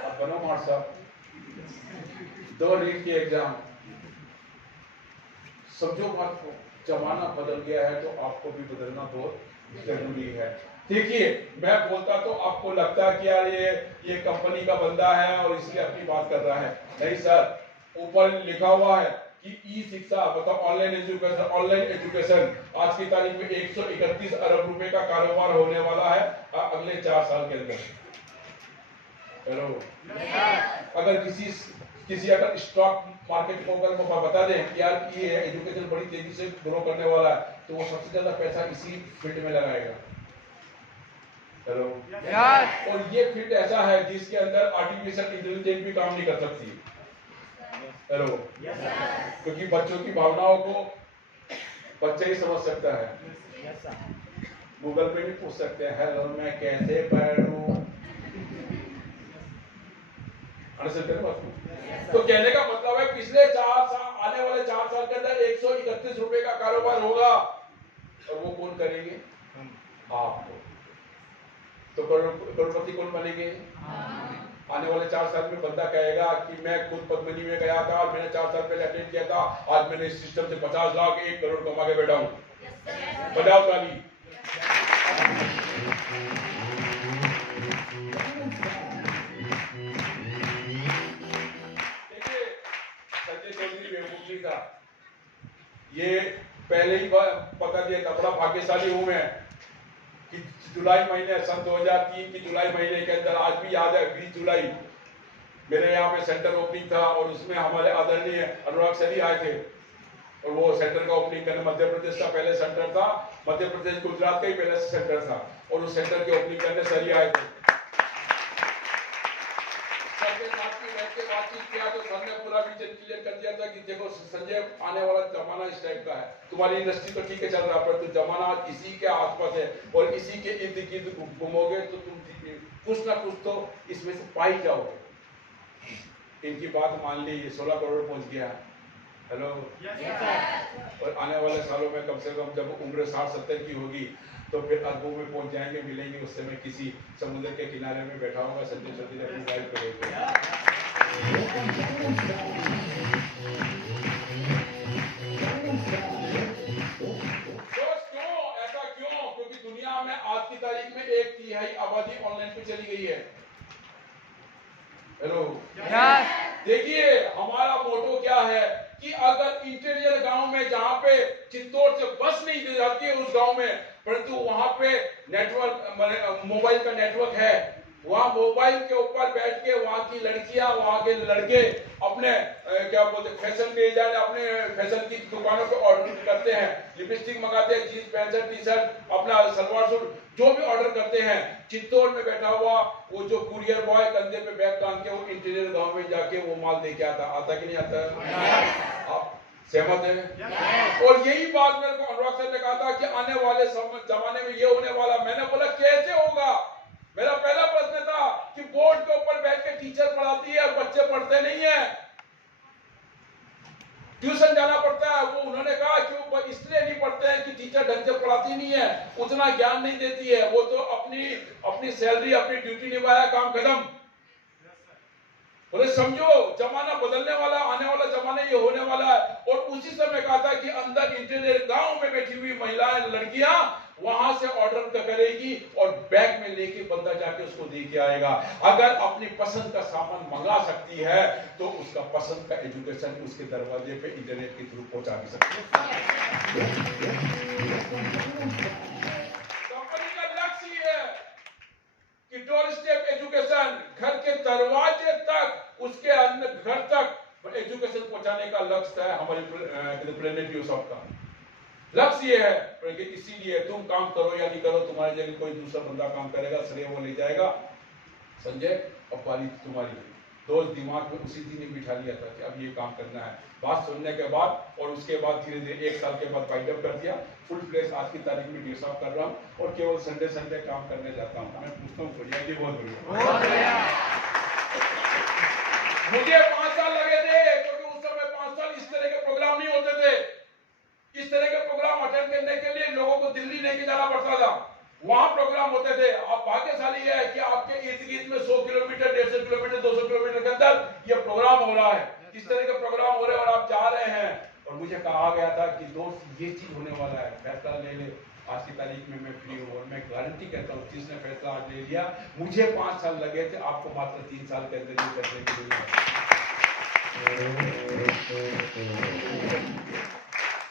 अब बनो मार साहब, 2 नीट की एग्जाम, समझो बात को, जमाना बदल गया है तो आपको भी बदलना बहुत जरूरी है। देखिए, मैं बोलता तो आपको लगता है कि यार ये कंपनी का बंदा है और इसलिए अपनी बात कर रहा है, नहीं सर, ऊपर लिखा हुआ है कि ई शिक्षा मतलब ऑनलाइन एजुकेशन आज की तारीख में 131 अरब रुपए का कारोबार होने वाला है अगले 4 साल के अंदर। हेलो, अगर किसी अगर स्टॉक मार्केट को अगर बता दें कि यार ये एजुकेशन बड़ी तेजी से ग्रो करने वाला है, तो वो सबसे ज्यादा पैसा इसी फील्ड में लगाएगा। हेलो, और ये फील्ड ऐसा है जिसके अंदर आर्टिफिशियल इंटेलिजेंस भी काम नहीं कर सकती। हेलो, क्योंकि बच्चों की भावनाओं को बच्चा ही समझ सकता है, गूगल पे भी पूछ सकते हैं, हेलो मैं कैसे पढ़ूं। तो कहने का मतलब है पिछले 4 साल, आने वाले 4 साल के अंदर 131 रुपए का कारोबार होगा, और वो कौन करेंगे? आपको। तो करोड़पति कौन बनेंगे? आने वाले 4 साल में बंदा कहेगा कि मैं खुद पद्मनी में गया था और मैंने 4 साल पहले अटेंड किया था, आज मैंने इस सिस्टम से 50 लाख 1 करोड़ कमा के बैठा हूं। बजाओ ताली। ये पहले ही पता दिया था, बड़ा भाग्यशाली हूं मैं कि जुलाई महीने सन 2003 की जुलाई महीने के अंदर, आज भी याद है 20 जुलाई मेरे यहाँ पे सेंटर ओपनिंग था और उसमें हमारे आदरणीय अनुराग सैनी आए थे। और वो सेंटर का ओपनिंग करने मध्य प्रदेश का पहले सेंटर था, मध्य प्रदेश गुजरात का ही पहले सेंटर था, और उस सेंटर की ओपनिंग करने सर ही आए थे। सर के साथ भी बैठ के बातचीत किया तो सर ने पूरा विजन क्लियर कर दिया था कि देखो संजय, आने वाला जमाना इस टाइप का है, तुम्हारी इंडस्ट्री तो ठीक है चल रहा है, पर तो जमाना इसी के आसपास है और इसी के इर्द गिर्द घूमोगे तो तुम कुछ ना कुछ तो इसमें से पा ही जाओगे। इनकी बात मान ली, 16 करोड़ पहुंच गया। हेलो, और आने वाले सालों में कम से कम जब उम्र 60-70 की होगी तो फिर अरबों में पहुंच जाएंगे, मिलेंगे उस समय किसी समुद्र के किनारे में बैठा होगा संजय चौधरी अपनी ड्राइव करेगा। क्यों ऐसा क्यों? क्योंकि दुनिया में आज की तारीख में 1/3 आबादी ऑनलाइन पे चली गई है। हेलो, देखिए हमारा मोटो क्या है कि अगर इंटीरियर गांव में जहां पे चित्तौड़ से बस नहीं दी जाती है उस गांव में, परंतु वहां पे नेटवर्क, मोबाइल का नेटवर्क है, वहां मोबाइल के ऊपर बैठ के वहां की लड़कियां, वहां के लड़के अपने क्या बोलते फैशन डिजाइन, अपने फैशन की दुकानों पे ऑर्डर करते हैं, लिपस्टिक मंगाते हैं, जीन्स पैंट टी शर्ट, अपना सलवार सूट जो भी ऑर्डर करते हैं, चित्तौड़ में बैठा हुआ वो जो कुरियर बॉय कंधे पे बैग टांग के वो इंटीरियर गांव में जाके वो माल दे के आता कि नहीं आता? आप सहमत है? और यही बात मेरे को अनुराग सर ने कहा था कि आने वाले जमाने में ये होने वाला। मैंने बोला कैसे होगा? मेरा पहला प्रश्न था कि बोर्ड के ऊपर बैठ के टीचर पढ़ाती है और बच्चे पढ़ते नहीं है, ट्यूशन जाना पड़ता है। वो उन्होंने कहा कि वो इसलिए नहीं पढ़ते हैं कि टीचर ढंग से पढ़ाती नहीं है, उतना ज्ञान नहीं देती है, वो तो अपनी सैलरी, अपनी ड्यूटी निभाया, काम खत्म। बोले समझो जमाना बदलने वाला, आने वाला जमाना ये होने वाला है। और उसी समय कहा था कि अंदर इंटीरियर गांव में बैठी हुई महिलाएं, लड़कियां वहां से ऑर्डर करेगी और बैग में लेके बंदा जाके उसको दे के आएगा। अगर अपनी पसंद का सामान मंगा सकती है तो उसका पसंद का एजुकेशन उसके दरवाजे पे इंटरनेट के थ्रू पहुंचा भी सकती है। कंपनी का लक्ष्य ये है कि डोर स्टेप एजुकेशन, घर के दरवाजे तक, उसके अंदर घर तक एजुकेशन पहुंचाने का लक्ष्य है हमारे प्लेनेट यूसफ का। लक्ष्य ये है कि इसीलिए तुम काम करो या नहीं करो, तुम्हारी जगह कोई दूसरा बंदा काम करेगा, श्रेय वो ले जाएगा, संजय और पाली तुम्हारी। दोस्त दिमाग में उसी दिन ही बिठा लिया था कि अब ये काम करना है। बात सुनने के बाद और उसके बाद धीरे धीरे 1 साल के बाद फाइंड अप कर दिया। फुल फ्लेश आज की तारीख में डेस ऑफ कर रहा हूँ और केवल संडे काम करने जाता हूँ। मैं पूछता हूँ बढ़िया जी, बहुत बढ़िया। मुझे 5 साल लगे थे क्योंकि उस समय 5 साल इस तरह के प्रोग्राम नहीं होते थे। इस तरह के प्रोग्राम अटेंड करने के लिए लोगों को दिल्ली लेके जाना पड़ता था, वहां प्रोग्राम होते थे। आप भाग्यशाली है कि आपके इर्द गिर्द में 100 किलोमीटर, 150 किलोमीटर, 200 किलोमीटर के अंदर ये प्रोग्राम हो रहा है। इस तरह के प्रोग्राम हो रहे हैं और आप जा रहे हैं। और मुझे कहा गया था कि दोस्त ये चीज होने वाला है, फैसला ले ले। आज की तारीख में मैं फ्री हूँ और मैं गारंटी कहता हूँ जिसने फैसला आज ले लिया, मुझे 5 साल लगे थे, आपको मात्र 3 साल के अंदर ये करने के लिए।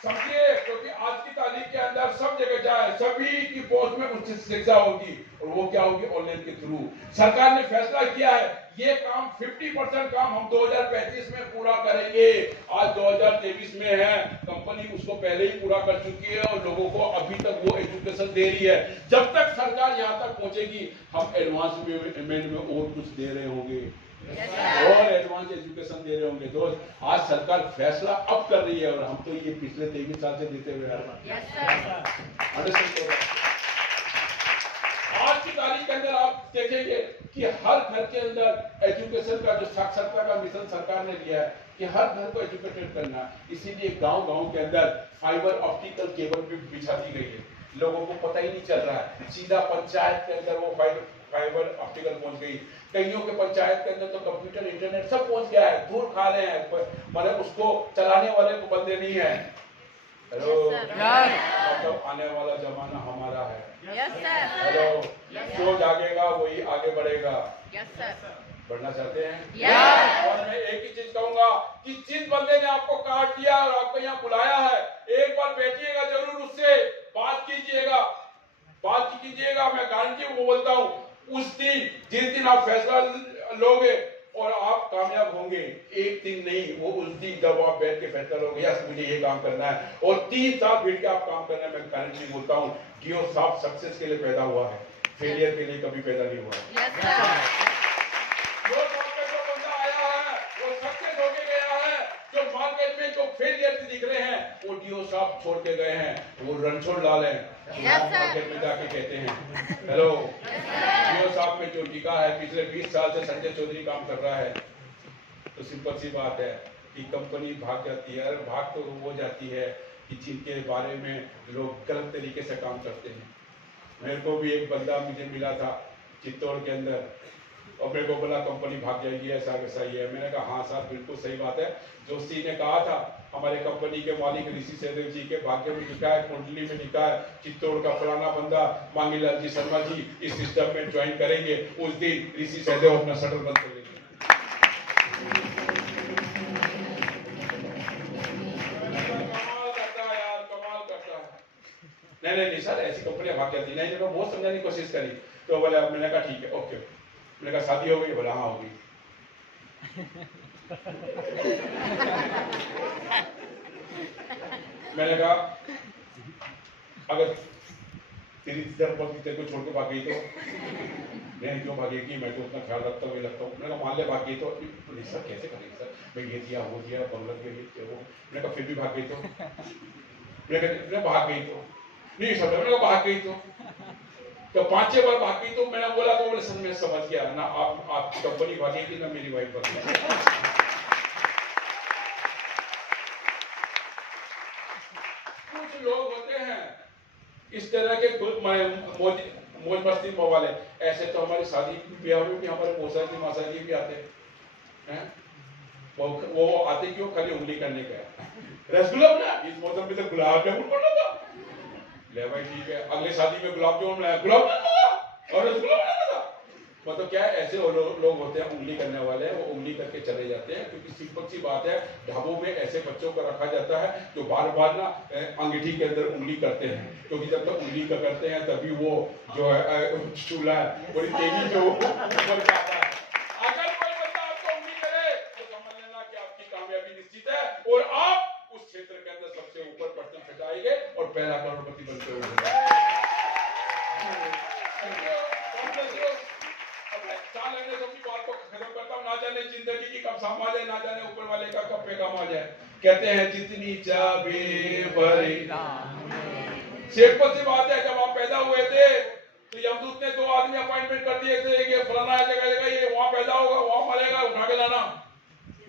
समझिए, क्योंकि आज की तारीख के अंदर सब जगह जाए, सभी की पहुंच में उच्च शिक्षा होगी और वो क्या होगी? ऑनलाइन के थ्रू। सरकार ने फैसला किया है ये काम 50% काम हम 2035 में पूरा करेंगे। आज 2023 में है, कंपनी उसको पहले ही पूरा कर चुकी है और लोगों को अभी तक वो एजुकेशन दे रही है। जब तक सरकार यहाँ तक पहुंचेगी हम एडवांस पेमेंट में और कुछ दे रहे होंगे और एडवांस एजुकेशन दे रहे होंगे। दोस्त आज सरकार फैसला अब कर रही है और हम तो ये पिछले 23 साल से देते हुए आ रहे हैं। आज की तारीख के अंदर आप देखेंगे कि हर घर के अंदर एजुकेशन का जो साक्षरता का मिशन सरकार ने लिया है कि हर घर को एजुकेटेड करना, इसीलिए गांव-गांव के अंदर फाइबर ऑप्टिकल केबल भी बिछा दी गई है। लोगों को पता ही नहीं चल रहा है, सीधा पंचायत के अंदर वो फाइबर ऑप्टिकल पहुंच गई। कईयों के पंचायत के अंदर तो कंप्यूटर, इंटरनेट सब पहुंच गया है, दूर खा रहे हैं, मतलब उसको चलाने वाले को बंदे नहीं है। हेलो, मतलब आने वाला जमाना हमारा है। हेलो, जो जागेगा वही आगे बढ़ेगा। बढ़ना चाहते हैं? और मैं एक ही चीज कहूंगा कि जिस बंदे ने आपको काट दिया और आपको यहाँ बुलाया है, एक बार बैठिएगा जरूर, उससे बात कीजिएगा, मैं गारंटी वो बोलता हूँ। उस दिन जिस दिन आप फैसला लोगे और आप कामयाब होंगे, एक दिन नहीं, वो उस दिन जब आप बैठ के फैसला लोगे यस मुझे ये काम करना है और 3 साल बैठ के आप काम करना है। मैं गारंटी बोलता हूँ जियो साहब सक्सेस के लिए पैदा हुआ है, फेलियर के लिए कभी पैदा नहीं हुआ। जो बंदा आया है वो सक्सेस होके गया है। जो मार्केट में जो फेलियर दिख रहे हैं वो जियो साहब छोड़ के गए हैं, वो रणछोड़ लाल है मार्केट में जाके कहते हैं हेलो। जियो साहब में जो टिका है पिछले 20 साल से संजय चौधरी काम कर रहा है, तो सिंपल सी बात है कि कंपनी भाग जाती है। भाग तो वो जाती है कि जिनके बारे में लोग गलत तरीके से काम करते हैं। मेरे को भी एक बंदा मुझे मिला था चित्तौड़ के अंदर और मेरे को बोला कंपनी भाग जाएगी, ऐसा वैसा ही है। मैंने कहा हाँ साहब बिल्कुल सही बात है। जोशी ने कहा था हमारे कंपनी के मालिक ऋषि सहदेव जी के भाग्य में लिखा है, कुंडली में लिखा है चित्तौड़ का फलाना बंदा मांगीलाल जी शर्मा जी इस सिस्टम में ज्वाइन करेंगे, उस दिन ऋषि सहदेव अपना शटर बंद कर लेंगे। कमाल करता है यार, कमाल करता है। नहीं सर ऐसी कंपनियां भाग जाती नहीं। मैंने बहुत समझाने की कोशिश करी तो बोले, मैंने कहा ठीक है ओके। मैंने कहा शादी हो गई? बोला हाँ हो गई। मैंने कहा अगर तेरी तेरे को छोड़ के भाग गई तो? नहीं क्यों भागेगी, मैं तो उतना ख्याल रखता हूँ लगता हूँ। मैंने कहा मान ले भाग गई तो? सर कैसे करेंगे सर, मैं ये दिया वो दिया बंगल के लिए वो। मैंने कहा फिर भी भाग गई तो? मैंने भाग गई तो? नहीं सर। मैंने कहा भाग गई तो 5-6 बार भाग गई तो? मैंने बोला तो बोले सर मैं समझ गया ना, आप कंपनी भागेगी ना मेरी वाइफ भागेगी। कुछ लोग होते हैं इस तरह के मौज मस्ती वाले। ऐसे तो हमारी शादी ब्याह में भी हमारे मौसा जी मासा जी भी आते हैं। वो आते क्यों? खाली उंगली करने का रसगुल्ला बना, इस मौसम में तो गुलाब जामुन बना था। ले भाई ठीक है, अगले शादी में गुलाब जामुन बनाया, गुलाब जामुन और रसगुल्ला बनाना था। मतलब क्या है, ऐसे लोग होते हैं उंगली करने वाले, वो उंगली करके चले जाते हैं। क्योंकि सिंपल सी बात है, ढाबों में ऐसे बच्चों को रखा जाता है जो बार बार ना अंगीठी के अंदर उंगली करते हैं, क्योंकि जब तक उंगली का करते हैं तभी वो जो है चूल्हा बड़ी तेजी से ऊपर जाता है। अगर कोई बच्चा आपको उंगली करे तो समझ लेना कि आपकी कामयाबी निश्चित है और आप उस क्षेत्र के अंदर सबसे ऊपर बर्तन फटाएंगे और पहला करोड़पति बनते हुए। बात को खत्म करता हूं। ना जाने जिंदगी की कब साम आ जाए, ना जाने ऊपर वाले का कब पैगाम आ जाए। कहते हैं जितनी चाबी भरी। सिंपल सी बात है, जब आप पैदा हुए थे तो यमदूत ने 2 आदमी अपॉइंटमेंट कर दिए थे कि फलाना जगह ये वहां पैदा होगा, वहां मरेगा, उठा के लाना।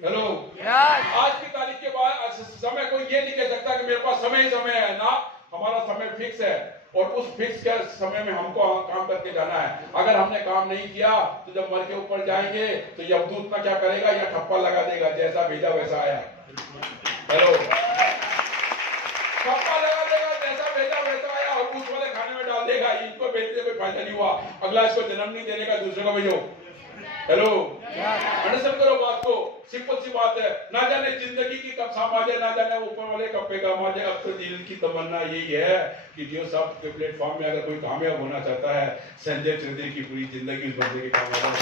हेलो आज की तारीख के बाद समय कोई ये नहीं कह सकता कि मेरे पास समय ही समय है ना। हमारा समय फिक्स है और उस फिक्स के समय में हमको काम करके जाना है। अगर हमने काम नहीं किया तो जब मर के ऊपर जाएंगे तो यमदूत ना क्या करेगा, या ठप्पा लगा देगा, जैसा भेजा वैसा आया। हेलो ठप्पा लगा देगा, जैसा भेजा वैसा आया और उस वाले खाने में डाल देगा। इनको भेजने कोई फायदा नहीं हुआ, अगला इसको जन्म नहीं देने का, दूसरे को भेजो। हेलो अंडरस्टैंड करो बात को। सिंपल सी बात है, ना जाने जिंदगी की कब साम आ जाए, ना जाने ऊपर वाले कब पैगाम आ जाए। अब तो दिल की तमन्ना यही है कि जियो साहब के प्लेटफॉर्म में अगर कोई कामयाब होना चाहता है, संजय चौधरी की पूरी जिंदगी उस बंदे के कामयाब हो।